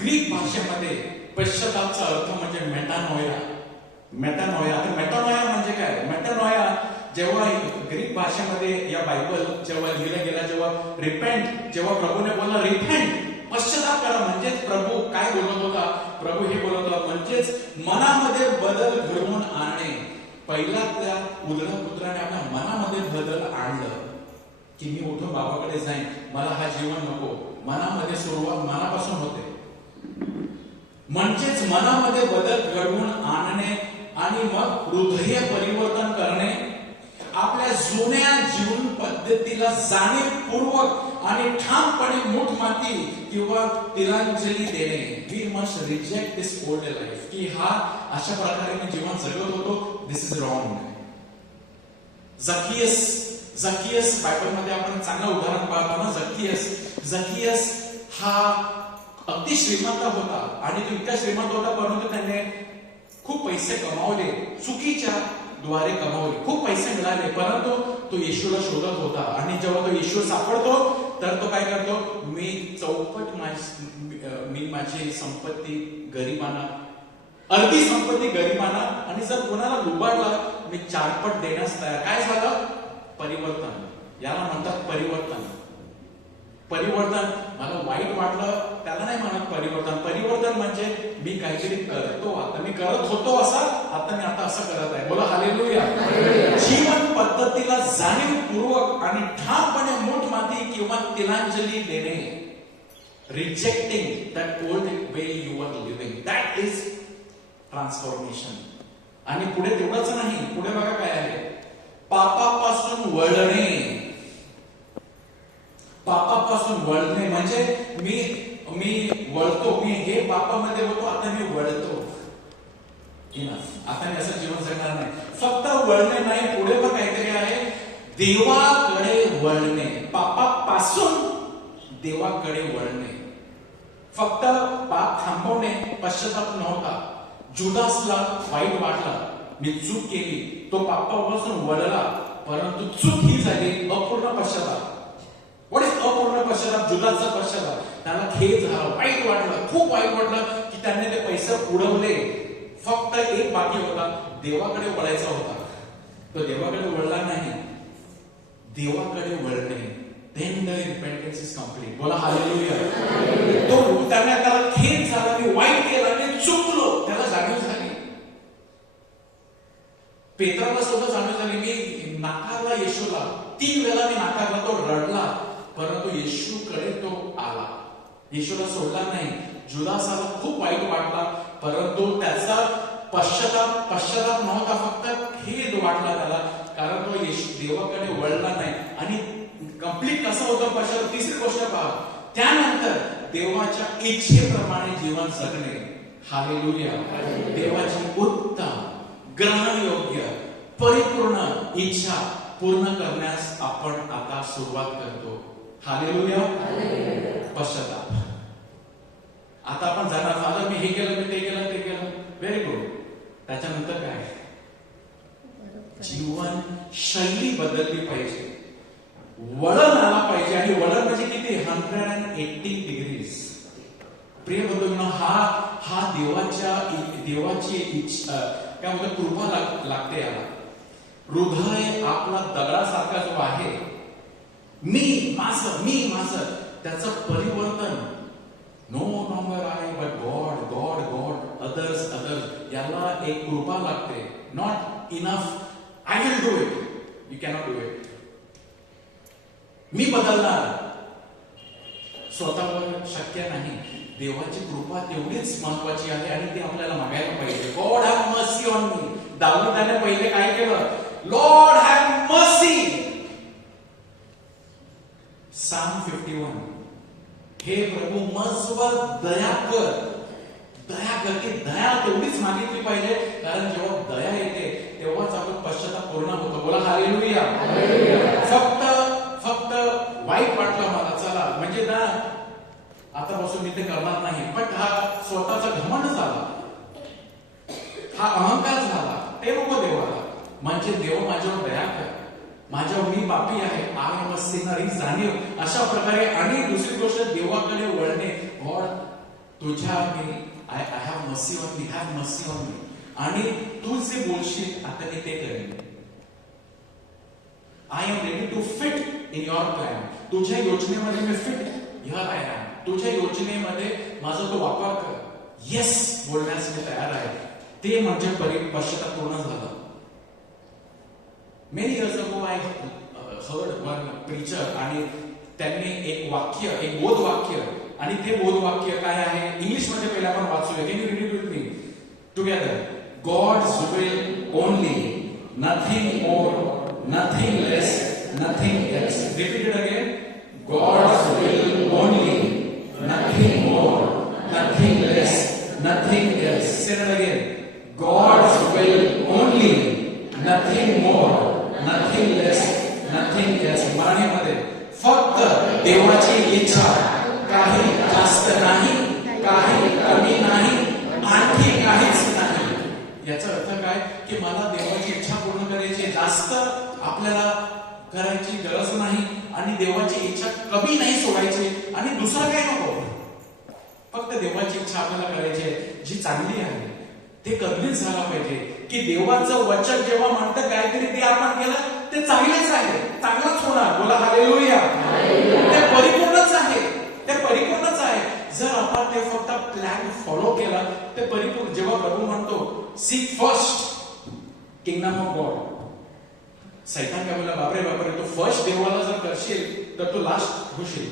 ग्रीक भाषेमध्ये पश्चातापचा अर्थ म्हणजे मेटानॉया. आता मेटानॉया म्हणजे काय, मेटानॉया जेव्हा ग्रीक भाषेमध्ये या बायबल जेव्हा लिहिलं गेला, जेव्हा रिपेंट, जेव्हा प्रभूने बोलला रिपेंट, पश्चाताप करा, म्हणजेच प्रभू काय बोलत होता, प्रभू हे बोलत होता म्हणजेच मनामध्ये बदल घडवून आणणे. पहिला त्या उधळा पुत्राने आपल्या मनामध्ये बदल आणलं की मी उठून बाबाकडे जाईन, मला हा जीवन नको. मनामध्ये सुरुवात मनापासून होते. म्हणजेच मनामध्ये बदल घडवून आणणे आणि मग हृदय परिवर्तन करणे. आपल्या जुन्या जीवन पद्धतीला जाणीवपूर्वक आणि ठामपणे मूठमाती किंवा तिलांजली देणे. We must reject this old life, की हा अशा प्रकारे मी जीवन जगत होतो, दिस इज रॉंग. झकियस बायबलमध्ये आपण चांगलं उदाहरण पाहतो ना. झकियस हा अगदी श्रीमंत होता आणि तो इतका श्रीमंत होता, परंतु त्याने खूप पैसे कमावले, चुकीच्या द्वारे कमावले, खूप पैसे मिळाले, परंतु तो येशूला शोधत होता. आणि जेव्हा तो येशू सापडतो तर तो काय करतो, मी माझी संपत्ती गरिबांना, अर्धी संपत्ती गरिबांना, आणि जर कोणाला लुबाडला मी चारपट देण्यास तयार. काय झालं, परिवर्तन. याला म्हणतात परिवर्तन. मला वाईट वाटलं त्याला नाही म्हणत परिवर्तन. परिवर्तन म्हणजे मी काहीतरी करतो, आता मी करत होतो असा, आता मी आता असं करत आहे. बोला हालेलुया. जीवन पद्धतीला जाणीवपूर्वक आणि ठामपणे मूठमाती किंवा तिलांजली देणे. Rejecting that old way you are living, that is transformation. आणि पुढे तेवढंच नाही, पुढे बघा काय आहे, पापापासून वळणे. पापापासून वळणे म्हणजे मी वळतो, मी हे पापामध्ये होतो, आता मी वळतो. आता मी असं जीवन जगणार नाही. फक्त वळणे नाही, पुढे पण काहीतरी आहे, देवाकडे वळणे. पापापासून देवाकडे वळणे. फक्त पाप थांबवणे पश्चाताप नव्हता. जुदासला वाईट वाटला, मी चूक केली, तो पापापासून वळला, परंतु चूक ही झाली अपूर्ण पश्चाताप. व्हॉट इज अपूर्ण पश्चाताप? जुदासचा पश्चाताप. त्याला खेद झाला, वाईट वाटलं, खूप वाईट वाटलं की त्याने ते पैसे उडवले. फक्त एक बाकी होता, देवाकडे वळायचा होता. तो देवाकडे वळला नाही, देवाकडे वळणे. Then the repentance is complete. बोला हालेलुया. तो त्याला खेद झाला, मी वाईट केलं, मी चुकलो, त्याला जाणीव झाली. पेत्राला सुद्धा जाणीव झाली, मी नाकारला येशूला, 3 वेळा मी नाकारला. तो रडला, परंतु येशूकडे तो आला, येशूला सोडला नाही. जुदासाला खूप वाईट वाटला, परंतु त्याचा पश्चाताप नव्हता, फक्त खेद वाटला त्याला, कारण तो देवाकडे वळला नाही. आणि कंप्लीट कसं होतं पश्चाताप? तिसरी गोष्ट पहा, त्यानंतर देवाच्या इच्छेप्रमाणे जीवन जगणे. हालेलुया. देवाची उत्तम, ग्रहणयोग्य, परिपूर्ण इच्छा पूर्ण करण्यास आपण आता सुरुवात करतो. हालेलुया. पश्चाताप. आता आपण जाणार, फादर मी हे केलं, मी ते केलं, ते केलं. Very good. त्याच्यानंतर काय? जीवन शैली बदलली पाहिजे, वळण आला पाहिजे. आणि वळण म्हणजे किती? 180 डिग्रीज. प्रिय बंधूंनो, हा देवाची इच्छा, काय म्हणतात, कृपा लागते याला. हृदय आपला दगडासारखा जो आहे, मी माझं, त्याचं परिवर्तन. No longer I but God, God God, others others. याला एक कृपा लागते. Not enough I will do it, you cannot do it. मी बदलणार, स्वतःवर शक्य नाही. देवाची कृपा तेवढीच महत्वाची आहे आणि ती आपल्याला मागायला पाहिजे. God have mercy on me. दाऊदाने पहिले काय केलं? Lord have mercy. साम 51, हे प्रभू मजवर दया कर. ती दया तेवढीच मागितली पाहिजे, कारण जेव्हा दया येते तेव्हाच आपण पश्चाताप पूर्ण होतो. बोला हालेलुया. फक्त वाईट वाटलं मला, चला म्हणजे ना आतापासून मी ते करणार नाही, पण हा स्वतःचा घमंड झाला, हा अहंकार झाला, ते नको देवाला. म्हणजे देव माझ्यावर दया कर, माझ्यावर मी पापी आहे, आय एम अ सिनर ही जाणीव. अशा प्रकारे. आणि दुसरी गोष्ट, देवाकडे वळणे. गॉड तुझ्या मी, I have mercy on me, have mercy on me. आणि तू जे बोलशील आता मी ते करेन. I am ready to fit in your plan. तुझ्या योजनेमध्ये मी फिट, हिअर आय एम. तुझ्या योजनेमध्ये माझा तो वापर कर. येस बोलण्यास मी तयार आहे. ते म्हणजे पश्चाताप पूर्ण झालं. Many years ago I heard one preacher, आणि त्यांनी एक वाक्य, एक बोध वाक्य, आणि ते बोध वाक्य काय आहे इंग्लिश मध्ये पहिला आपण वाचूया. Can you read it with me together? God's will only, nothing more, nothing less, nothing else. Repeat it again. God's will only, nothing more, nothing less, nothing else. Say that again. God's will only, nothing more, nothing less, nothing else. मराठीमध्ये फक्त देवाची इच्छा, काही जास्त नाही, काही कमी नाही, आणखी काहीच नाही. याचा अर्थ काय की मला देवाची इच्छा पूर्ण करायची, जास्त आपल्याला करायची गरज नाही, आणि देवाची इच्छा कमी नाही सोडायची, आणि दुसरं काय नको. फक्त देवाची इच्छा आपल्याला करायची आहे, जी चांगली आहे. ते कधीच झालं पाहिजे की देवाचं वचन जेव्हा म्हणतं काहीतरी ते आपण केलं ते चांगलेच आहे, चांगलंच होणार. बोला हालेलुया. ते परिपूर्णच आहे, ते परिपूर्णच आहे. जर आपण ते फक्त प्लॅन फॉलो केला ते परिपूर्ण. जेव्हा प्रभू म्हणतो sick first kingdom of God, सैतान काय बोलला, बापरे बापरे, तू फर्स्ट देवाला जर करशील तर तू लास्ट होशील.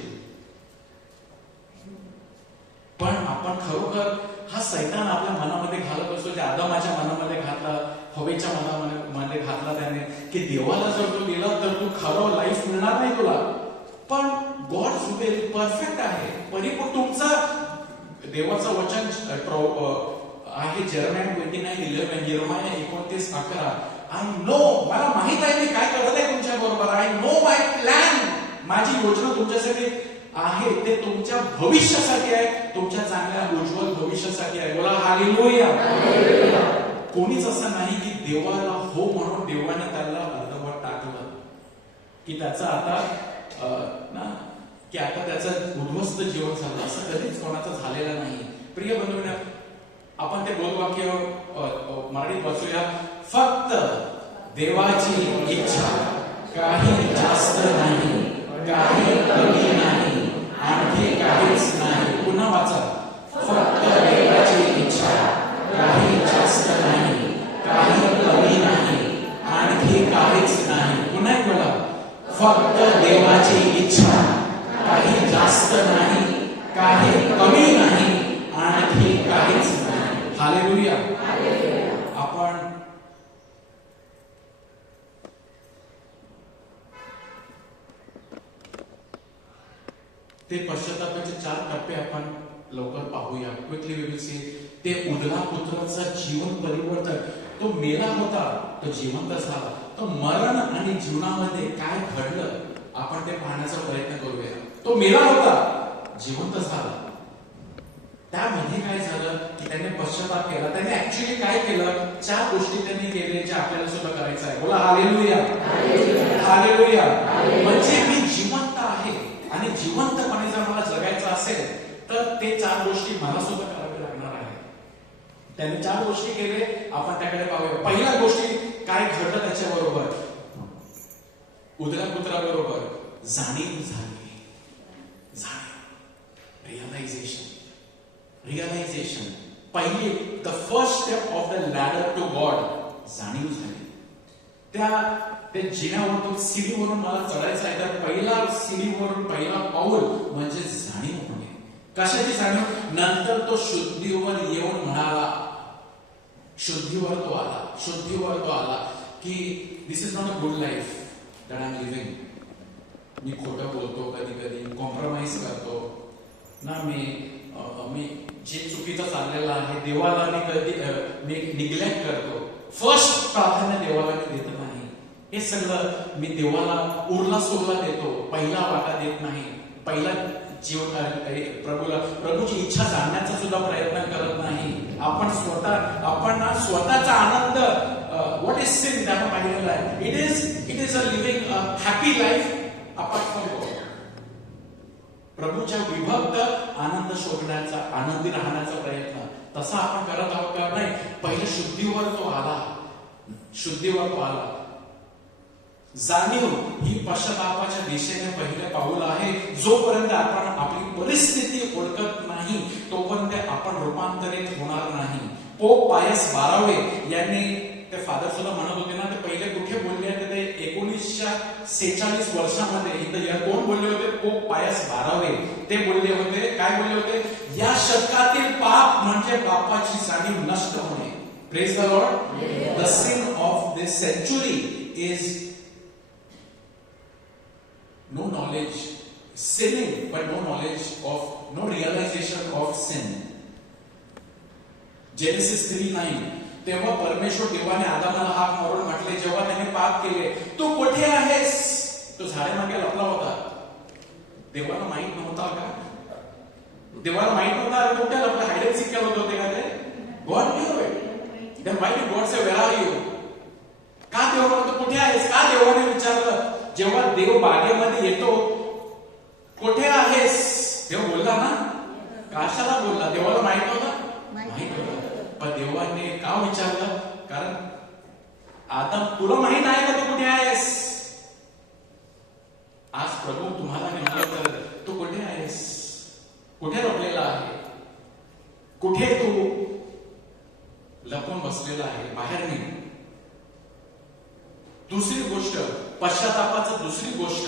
पण आपण खरोखर हा सैतान आपल्या मनामध्ये घालत असतो, जे आदमाच्या मनामध्ये घातला, हवेच्या मनामध्ये घातला त्याने, की देवाला जर तू दिला तर तू खरं लाईफ मिळणार नाही तुला. पण गॉड्स विल परफेक्ट आहे, परिपूर्ण. तुमचं देवाचं वचन आहे जेरमाया 29:11, यिर्मया 29:11. आय नो, मला माहित आहे मी काय करत आहे तुमच्या बरोबर. आय नो माय प्लॅन, माझी योजना तुमच्यासाठी आहे, ते तुमच्या भविष्यासाठी आहे, तुमच्या चांगल्या उज्ज्वल भविष्यासाठी आहे. बोला हालेलुया. कोणीच असं नाही की देवाला हो म्हणून देवाने त्याला अर्धवट टाकलं की त्याचं आता त्याचं उद्ध्वस्त जीवन झालं, असं कधीच कोणाचं झालेलं नाही. प्रिय बंधूंनो, आपण ते बोधवाक्य मराठीत वाचूया. फक्त देवाची इच्छा, काही जास्त नाही, काही कमी नाही, आणखी काहीच नाही. पुन्हा वाचा. फक्त देवाची इच्छा, काही जास्त नाही, काही कमी नाही, आणखी काहीच नाही. पुन्हा एक बोला. फक्त देवाची इच्छा, काही जास्त नाही, काही कमी नाही, आणखी काहीच नाही. हालेलुया. आपण ते पश्चातापाचे 4 टप्पे आपण लवकर पाहूया. Quickly we will see. ते उदला पुत्राचा जीवन परिवर्तन. तो मेला होता, तो जिवंत झाला. तो मरण आणि जीवनामध्ये काय घडलं आपण ते पाहण्याचा प्रयत्न करूया. तो मेला होता, जिवंत झाला. त्यामध्ये काय झालं की त्याने पश्चाताप केला. त्याने ऍक्च्युअली काय केलं, 4 गोष्टी त्यांनी केल्या जे आपल्याला सुद्धा करायचं आहे. बोला हालेलुया. हालेलुया. म्हणजे मी जिवंत आहे आणि जिवंतपणे जर मला जगायचं असेल तर ते 4 गोष्टी मला सुद्धा कराव्या लागणार आहे. त्यांनी 4 गोष्टी केले, आपण त्याकडे पाहूया. पहिल्या गोष्टी काय घडलं त्याच्याबरोबर, उदला पुत्राबरोबर जाणीव झाली. रिअलायझेशन. पहिली, the first step of the ladder to God, जाणीव झाली. त्या जिन्यावरून सीडीवरून मला चढायचं आहे, तर पहिला सीडीवरून पहिला पाऊल म्हणजे जाणीव होणे. कशाची जाणीव? नंतर तो शुद्धीवर येऊन म्हणाला, शुद्धीवर तो आला की this is not a good life that I am living. मी खोटं बोलतो, कधी कधी कॉम्प्रोमाइज करतो ना, मी जे चुकीचं चाललेलं आहे देवाला मी निग्लेक्ट करतो. फर्स्ट प्राधान्य देवाला मी देत नाही. हे सगळं मी देवाला उरला सुरला देतो, पहिला वाटा देत नाही. पहिला प्रभूची इच्छा जाणण्याचा सुद्धा प्रयत्न करत नाही. आपण स्वतःचा आनंद, व्हॉट इज सिन, आपण पाहिलेलं आहे. It is a living a happy life apart from God. प्रभूच्या विभक्त आनंद शोधण्याचा, आनंदी राहण्याचा प्रयत्न तसा आपण करत आहोत का? नाही. पहिले शुद्धीवर तो आला. जाणीव ही पश्चातापाच्या दिशेने पहिले पाऊल आहे. जोपर्यंत आपण आपली परिस्थिती ओळखत नाही तोपर्यंत आपण रूपांतरित होणार नाही. पोप पायस 12 यांनी, ते फादर सुद्धा म्हणत होते ना, ते पहिले कुठे बोलले होते, ते 1946 वर्षामध्ये इन द इयर कोण बोलले होते? पोप पायस 12 ते बोलले होते. काय बोलले होते? या शतकातील पाप म्हणजे पापाची जाणीव नष्ट होणे. Praise the Lord. The sin of this century is no knowledge, sinning, but no realization of sin. Genesis 3:9. तेव्हा परमेश्वर देवाने आदामाला हाक मारून म्हटले, जेव्हा त्याने पाप केले, तू कुठे आहेस? तो झाडामागे लपला होता. देवाला माहित नव्हता का? देवाला माहित नव्हता कुठे लपला? हाईड अँड सीक करत होते का ते? God knew it. Then why did God say, where are you? का देव म्हणतो कुठे आहेस? का देवाने विचारलं? जेव्हा देव बागेमध्ये येतो, कुठे आहेस? देव बोलला ना. कशाला बोलला? देवाला माहित होतं? माहित होतं. पण देवाने का विचारलं? कारण आता तुला माहित आहे का तू कुठे आहेस? आज प्रभू तुम्हाला म्हणलं तर तू कुठे आहेस? कुठे लपलेला आहे? लपून बसलेला आहे, बाहेर निघ. दुसरी गोष्ट, पश्चातापाचं दुसरी गोष्ट,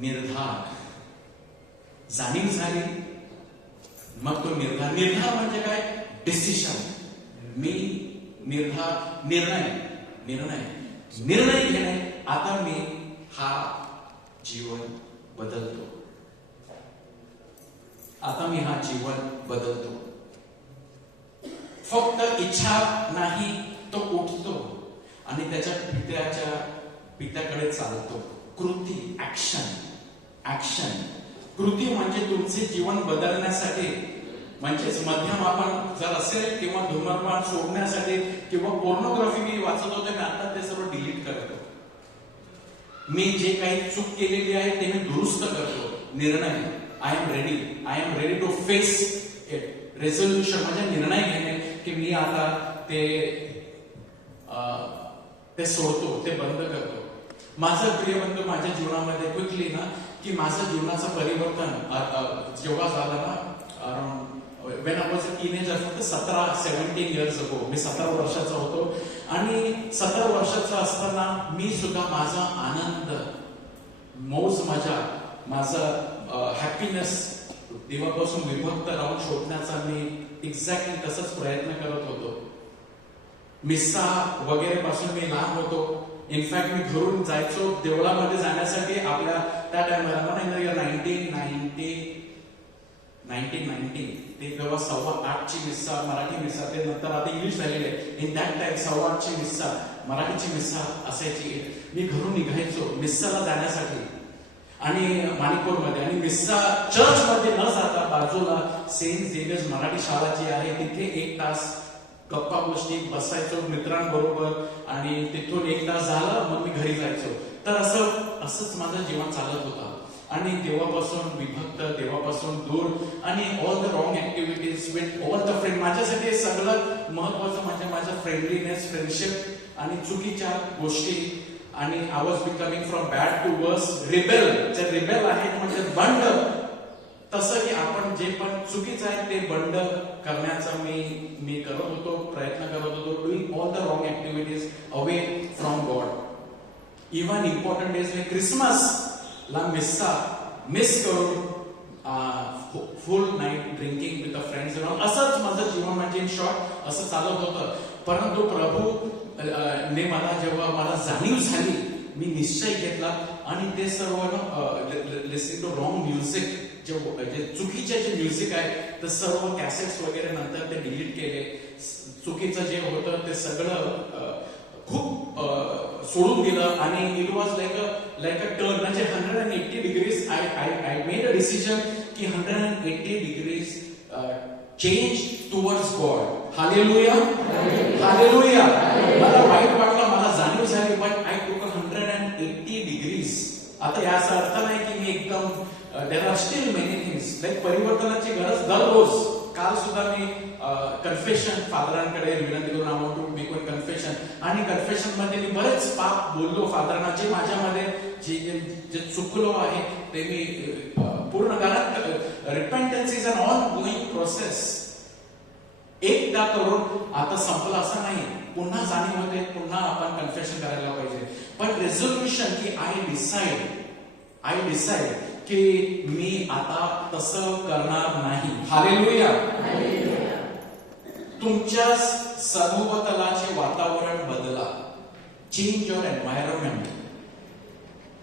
निर्धार. जाणीव झाली मग तो निर्धार. निर्धार म्हणजे काय? डिसिशन. मी निर्णय घेणे. आता मी हा जीवन बदलतो. आता मी हा जीवन बदलतो. फक्त इच्छा नाही, तो उठतो आणि त्याच्या पित्याकडे चालतो. कृती, ऍक्शन. कृती म्हणजे तुमचे जीवन बदलण्यासाठी, म्हणजेच मध्यम आपण जर असेल किंवा धूम्रपान सोडण्यासाठी किंवा पोर्नोग्राफी मी वाचत होते, मी आता ते सर्व डिलीट करतो. मी जे काही चूक केलेली आहे ते मी दुरुस्त करतो. निर्णय, I am ready to face it. Resolution म्हणजे निर्णय घेणे की मी आता ते सोडतो, ते बंद करतो. माझं प्रिय बंधू, माझ्या जीवनामध्ये क्विकली ना की माझं जीवनाचं परिवर्तन जेव्हा झालं ना, around when I was a teenager, फक्त 17 years ago, मी 17 वर्षाचा होतो. आणि 17 वर्षाचा असताना मी सुद्धा माझा आनंद, मौज मजा, माझा हॅपीनेस देवापासून विभक्त राहून शोधण्याचा मी एक्झॅक्टली तसाच प्रयत्न करत होतो. मिस्सा वगैरे पासून मी लांब होतो. इनफॅक्ट मी घरून जायचो देवळामध्ये जाण्यासाठी. आपल्या त्या टाइमला 1990 ते तेव्हा 8:15ची मिस्सा, मराठी मिस्सा, ते नंतर आता इंग्लिश झालेले. इन दॅट टाइम 8:15ची मिस्सा, मराठीची मिस्सा असायची. मी घरून निघायचो मिस्साला जाण्यासाठी आणि माणिकपूरमध्ये. आणि मिस्सा चर्चमध्ये न जाता बाजूला सेंट झेवियर्स मराठी शाळा जी आहे तिथे 1 तास गप्पा गोष्टी बसायचो मित्रांबरोबर आणि तिथून 1 तास झाला मग मी घरी जायचो. तर असंच माझं जीवन चालत होतं. आणि देवापासून विभक्त, देवापासून दूर आणि all the wrong activities with all the friend. माझ्यासाठी सगळं महत्वाचं म्हणजे माझं फ्रेंडलीनेस, आणि चुकीच्या गोष्टी. आणि I was becoming from bad to worse. Rebel, जे रिबेल आहेत म्हणजे बंड, तसं की आपण जे पण चुकीचं आहे ते बंड करण्याचा मी करत होतो, प्रयत्न करत होतो. Doing all the wrong activities away from God. Even important days like Christmas ला मिस करून फुल night drinking with a friends. असंच माझं जीवन म्हणजे इन शॉर्ट असं चालत होतं. परंतु प्रभू ने जेव्हा मला जाणीव झाली, मी निश्चय घेतला आणि ते सर्व लिसनिंग टू रॉंग म्युझिक, जे चुकीचे जे म्युझिक आहे ते सर्व कॅसेट्स वगैरे नंतर ते डिलीट केले. चुकीचं जे होतं ते सगळं खूप सोडून दिलं. आणि it was like a turn, म्हणजे 180 degrees. I made a decision की 180 degrees change towards God. Hallelujah, hallelujah. मला वाईट वाटलं, मला जाणीव झाली, बट आय टूक 180 डिग्रीज. आता याचा अर्थ नाही की मी एकदम, there are still many things like परिवर्तनाची गरज दररोज. काल सुद्धा मी कन्फेशन फादरांकडे विनंती करून I want to make one confession. आणि कन्फेशन मध्ये मी बरेच पाप बोललो फादरांना, जे माझ्यामध्ये जे चुकलो आहे ते मी पूर्ण करत. Repentance is an ongoing process. एकदा करून आता संपलं असं नाही, पुन्हा जाणीव होते, पुन्हा आपण कन्फेशन करायला पाहिजे. पण रेझोल्युशन की आय डिसाइड की मी आता तसं करणार नाही. हालेलुया. तुमच्या सभोवतालाचे वातावरण बदला. Change your environment.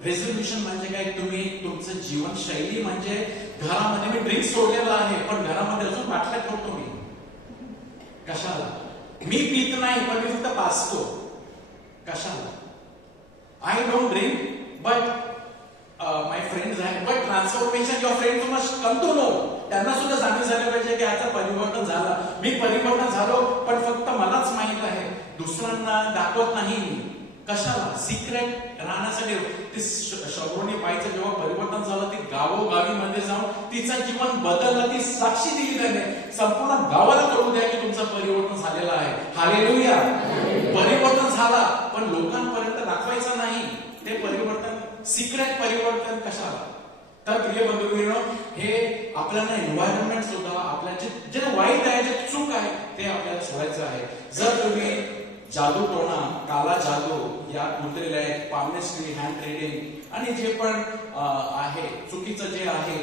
रेझोल्युशन म्हणजे काय? तुम्ही तुमचं जीवनशैली, म्हणजे घरामध्ये मी ड्रिंक सोडलेला आहे पण घरामध्ये अजून बाटल्या ठेवतो. मी कशाला? मी पित नाही पण मी फक्त पाचतो. कशाला? I don't drink but my friends आहेत. But transformation your friends must come to know. त्यांना सुद्धा जाणीव झालं पाहिजे की याचं परिवर्तन झालं. मी परिवर्तन झालो पण फक्त मलाच माहित आहे, दुसऱ्यांना दाखवत नाही मी. कशाला? सिक्रेट राहण्यासाठी. ती शब्रोनी पायचं जेव्हा परिवर्तन झालं, ती गावोगावी मध्ये जाऊन तिचं जीवन बदललं, ती साक्षी दिली त्याने. संपूर्ण गावाला कळू द्या की तुमचं परिवर्तन झालेलं आहे. हालेलुया. परिवर्तन झाला पण लोकांपर्यंत दाखवायचं नाही. ते परिवर्तन सिक्रेट परिवर्तन कशाला? तर प्रिय बंधू, हे आपल्याला एन्व्हायरमेंट सुद्धा, आपल्या जे वाईट आहे, जे चूक आहे ते आपल्याला सोडायचं आहे. जर तुम्ही जादूटोणा, काला जादू या गुंतलेल्या आहेत, पामनेस्ट्री, हँड ट्रेडिंग आणि जे पण आहे चुकीचं जे आहे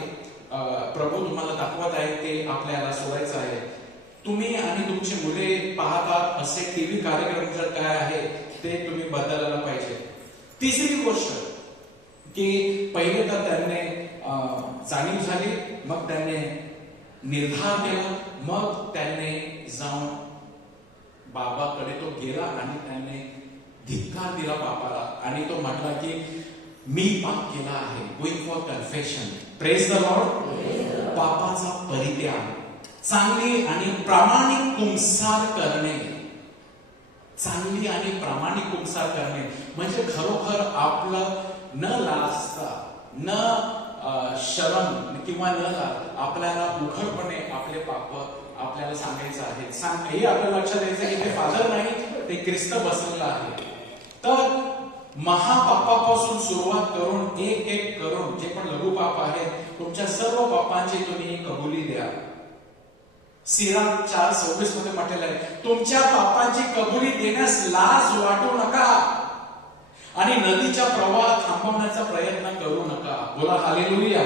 प्रभू तुम्हाला दाखवत आहे ते आपल्याला सोडायचं आहे. तुम्ही आणि तुमची मुले पाहतात असे टीव्ही कार्यक्रम जर काय आहे ते तुम्ही बदलायला पाहिजे. तिसरी गोष्ट की पहिले तर त्यांनी जाणीव झाली, मग त्यांनी निर्धार केला, मग त्यांनी जाऊन बाबाकडे तो गेला आणि त्याने धिक्कार दिला बापाला आणि तो म्हटला की मी पाप केला आहे. Going for confession. Praise the lord. पापाचा परित्याग, चांगली आणि प्रामाणिक कुंसार करणे, चांगली आणि प्रामाणिक कुंसार करणे म्हणजे खरोखर आपलं न लाजता, न शरम किंवा न लाज आपल्याला उघडपणे आपले पाप आपल्याला सांगायचं आहे. हे आपल्याला लक्षात यायचं की ते फादर नाही, ते ख्रिस्त बसलेला आहे. तर महापापापासून सुरुवात करून एक एक करून जे पण लघु पाप आहेत तुमच्या सर्व पापांची तुम्ही कबुली द्या. सिराक 4:26 मध्ये म्हटलेलं आहे तुमच्या पापांची कबुली देण्यास लाज वाटू नका आणि नदीच्या प्रवाह थांबवण्याचा प्रयत्न करू नका. बोला हालेलुया.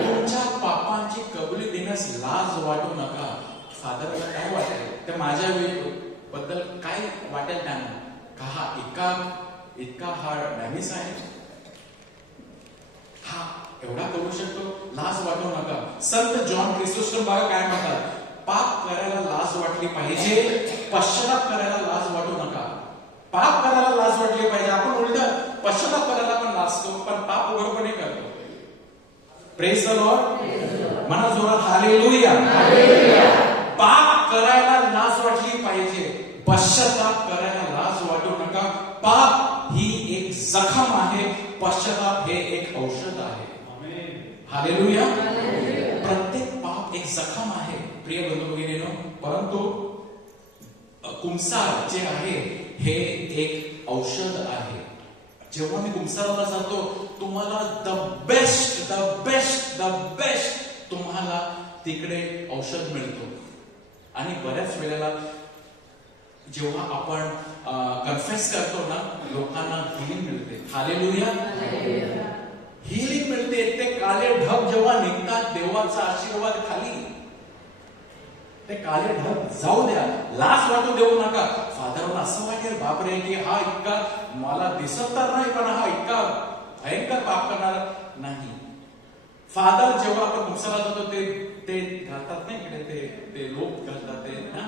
तुमच्या पापांची कबुली देण्यास लाज वाटू नका. फादरला काय वाटेल, तर माझ्या बद्दल काय वाटेल त्यांना, का हा इतका हा डॅमिस आहे, हा एवढा करू शकतो, लाज वाटू नका. संत जॉन क्रिसोस्टम बाबा काय म्हणतात, पाप करायला लाज वाटली पाहिजे, पश्चाताप करायला लाज वाटू नका. पाप करायला लाज वाटली पाहिजे, आपण उलट पश्चाताप करायला पण लाजतो, पण पाप उघडपणे करतो. Praise the Lord. म्हणा जोरात हालेलुया. पाप करायला लाज वाटली पाहिजे, पश्चाताप करायला लाज वाटू नका. पाप ही एक जखम आहे, पश्चाताप हे एक औषध आहे. हालेलुया. प्रत्येक पाप एक जखम आहे प्रिय बंधू भगिनींनो, परंतु कुंसार जे आहे हे एक औषध आहे. जेव्हा मी कुंसाराला जातो तुम्हाला द बेस्ट तुम्हाला तिकडे औषध मिळतो. आणि बऱ्याच वेळेला जेव्हा आपण कन्फेस करतो ना, लोकांना हिलिंग मिळते. हालेलुया. हिलिंग मिळते. ते काळे ढग जेव्हा निघतात, देवाचा आशीर्वाद खाली, ते काळे ढग जाऊ द्या, लाज वाटू देऊ नका. फादरला असं वाटेल बापरे की हा इतका मला दिसत तर नाही, पण हा इतका भयंकर पाप करणार नाही. फादर जेव्हा आपण कुंसाला जातो ते घालतात नाही इकडे, ते लोक घालतात ते ना,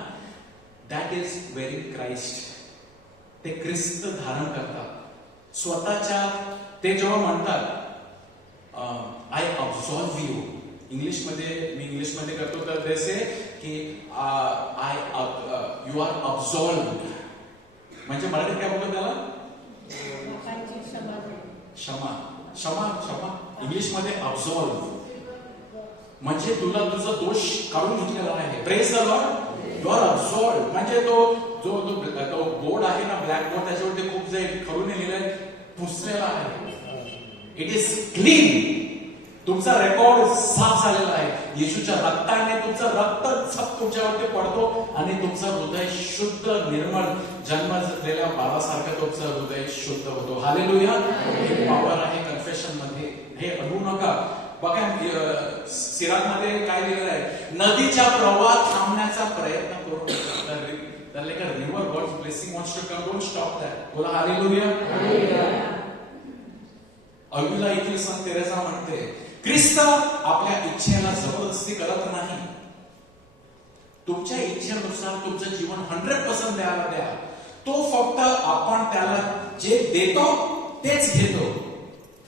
दॅट इज वेरिंग क्राइस्ट. ते ख्रिस्त धारण करतात स्वतःच्या. ते जेव्हा म्हणतात आय अब्सॉल्व यू, मी इंग्लिशमध्ये करतो तर जसे की यू आर अब्सॉल्व, म्हणजे मराठीत काय बोलतो त्याला, क्षमा. इंग्लिशमध्ये अब्सॉल्व म्हणजे तुला तुझा दोष काढून घेतलेला आहे. Praise the Lord. You are absolve म्हणजे तो बोर्ड आहे ना, ब्लॅक बोर्ड, त्याच्यावरती खूप जे खरून लिहिलंय, पुसलेला आहे. It is clean. तुमचा रेकॉर्ड साफ झालेला आहे. येशूच्या रक्ताने तुमचं रक्त तुमच्यावरती पडतो आणि तुमचं हृदय शुद्ध निर्मळ, जन्मलेल्या बाळासारखं तुमचं हृदय शुद्ध होतो. हालेलुया. हे पॉवर आहे कन्फेशन मध्ये, हे अडवू नका. बघा सिराक मध्ये काय लिहिलेलं आहे, नदीच्या प्रवाह थांबण्याचा प्रयत्न करू नका. like a river, God's blessing wants to come. Don't stop that. बोला हालेलुया. अविला येथील संत तेरेसा म्हणते, ख्रिस्त आपल्या इच्छेला जबरदस्ती करत नाही. तुमच्या इच्छेनुसार तुमचं जीवन 100% द्यायला द्या. तो फक्त आपण त्याला जे देतो तेच घेतो,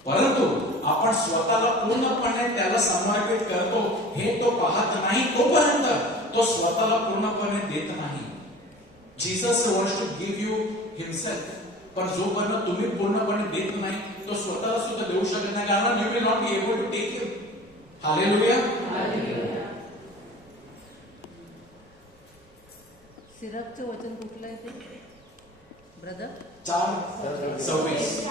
परंतु आपण स्वतःला पूर्णपणे त्याला समर्पित करतो हे तो पाहत नाही. तोपर्यंत तो स्वतःला पूर्णपणे देत नाही. Jesus wants to give you himself, पण जोपर्यंत तुम्ही पूर्णपणे देत नाही तो स्वतःला सुद्धा देऊ शकत नाही, कारण you will not be able to take him. Hallelujah. सिरकचं वचन कुठलं आहे ते ब्रदर? 4:26.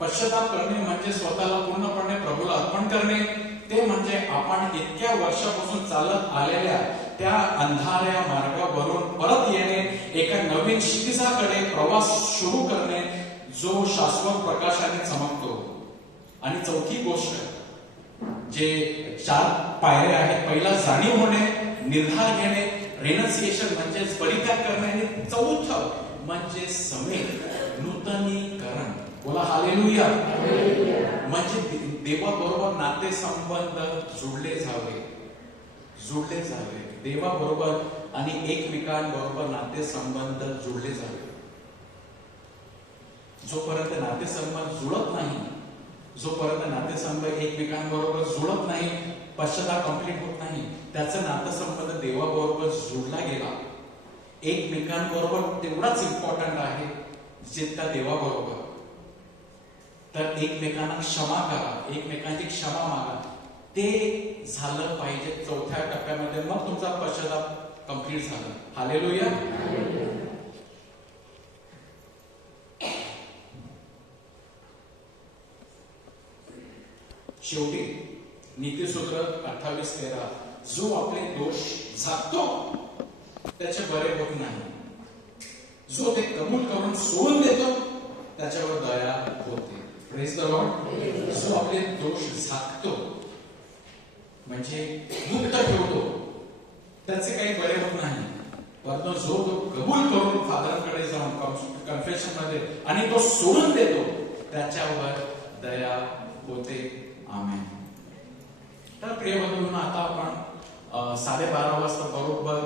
पश्चाताप करणे म्हणजे स्वतःला पूर्णपणे प्रभूला अर्पण करणे. ते म्हणजे आपण इतक्या वर्षापासून चालत आलेल्या त्या अंधाऱ्या मार्गावरून परत येणे, एका नवीन क्षितिजाकडे प्रवास सुरू करणे जो शाश्वत प्रकाशाने चमकतो. आणि चौथी गोष्ट जे 4 पायऱ्या आहेत, पहिला जाणीव होणे, निर्धार घेणे, रेनन्सिएशन म्हणजे परित्याग करणे, आणि चौथं म्हणजे समेत नूतनीकरण. बोला हालेलुया. म्हणजे देवाबरोबर नाते संबंध जुळले जावे. देवाबरोबर आणि एकमेकांबरोबर नाते संबंध जुळले जावे. जोपर्यंत नातेसंबंध जुळत नाही, जोपर्यंत नातेसंबंध एकमेकांबरोबर जुळत नाही, पश्चाताप कंप्लीट होत नाही, त्याचा नातेसंबंध देवाबरोबर जुळला गेला. एकमेकांबरोबर तेवढाच इम्पॉर्टंट आहे जितका देवाबरोबर. तर एकमेकांना क्षमा करा, एकमेकांची क्षमा मागा. ते झालं पाहिजे चौथ्या टप्प्यामध्ये, मग तुमचा पश्चाताप कंप्लीट झाला. हालेलुया. शेवटी नीतिसूत्र 28:13, जो आपले दोष झाकतो त्याचे बरे होत नाही, जो ते कबूल करून सोडून देतो त्याच्यावर दया होते. Praise the Lord. जो आपले दोष झाकतो म्हणजे गुप्त ठेवतो त्याचे काही बरे होत नाही, परंतु जो तो कबूल करून फादरांकडे जाऊन कन्फेशन मध्ये आणि तो सोडून देतो त्याच्यावर दया होते. आमेन. तर प्रिय बंधूंनो, आता आपण 12:30 वाजता बरोबर